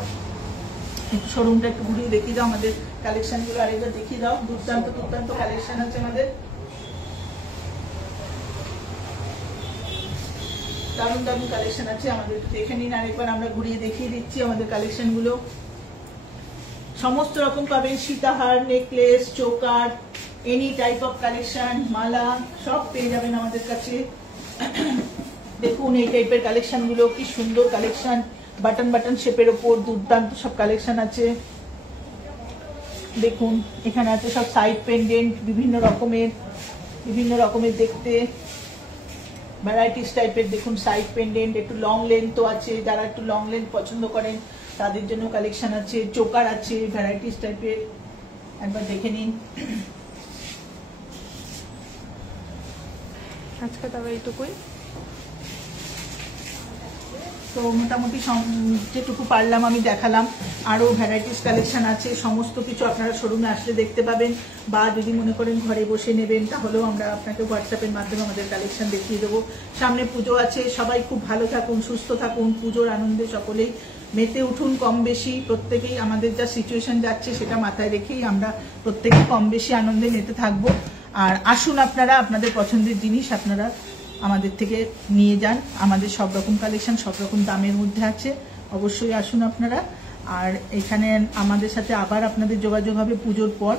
একটু শোরুমটা একটু ঘুরিয়ে দেখিয়ে দাও, আমাদের কালেকশনগুলো আরেকবার দেখিয়ে দাও। দুর্দান্ত কালেকশন আছে আমাদের, দারুণ কালেকশন আছে আমাদের। দেখে নিন আরেকবার, আমরা ঘুরিয়ে দেখিয়ে দিচ্ছি আমাদের কালেকশনগুলো। সমস্ত রকম পাবেন, সীতাহার, necklace, choker, any type of collection, মালা, সব পেয়ে যাবেন আমাদের কাছে। দেখুন এই টাইপের কালেকশনগুলো কি সুন্দর কালেকশন, বাটন শেপের ওপর দুর্দান্ত সব কালেকশন আছে। দেখুন এখানে আছে সব সাইড পেন্ডেন্ট, বিভিন্ন রকমের দেখতে ভ্যারাইটিস টাইপের। দেখুন সাইড পেন্ডেন্ট, একটু লং লেন্থও আছে, যারা একটু লং লেন্থ পছন্দ করেন তাদের জন্য কালেকশন আছে। চোকার আছে ভ্যারাইটিস টাইপের, একবার দেখে নিন। আজকে তবে এইটুকুই। তো মোটামুটি যেটুকু পারলাম আমি দেখালাম। আরও ভ্যারাইটিস কালেকশন আছে, সমস্ত কিছু আপনারা শোরুমে আসলে দেখতে পাবেন, বা যদি মনে করেন ঘরে বসে নেবেন তাহলেও আমরা আপনাকে হোয়াটসঅ্যাপের মাধ্যমে আমাদের কালেকশন দেখিয়ে দেবো। সামনে পুজো আছে, সবাই খুব ভালো থাকুন, সুস্থ থাকুন, পুজোর আনন্দে সকলেই মেতে উঠুন। কম বেশি প্রত্যেকেই আমাদের যা সিচুয়েশন যাচ্ছে সেটা মাথায় রেখেই আমরা প্রত্যেকেই কম বেশি আনন্দে মেতে থাকবো। আর আসুন আপনারা, আপনাদের পছন্দের জিনিস আপনারা আমাদের থেকে নিয়ে যান। আমাদের সব রকম কালেকশন সব রকম দামের মধ্যে আছে, অবশ্যই আসুন আপনারা। আর এখানে আমাদের সাথে আবার আপনাদের যোগাযোগ হবে পুজোর পর।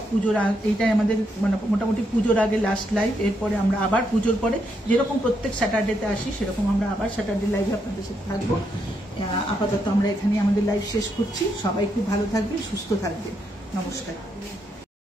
এইটাই আমাদের মানে মোটামুটি পুজোর আগে লাস্ট লাইভ। এরপরে আমরা আবার পুজোর পরে যেরকম প্রত্যেক স্যাটারডেতে আসি সেরকম আমরা আবার স্যাটারডে লাইভে আপনাদের সাথে থাকবো। আপাতত আমরা এখানে আমাদের লাইভ শেষ করছি। সবাই খুব ভালো থাকবেন, সুস্থ থাকবেন। নমস্কার।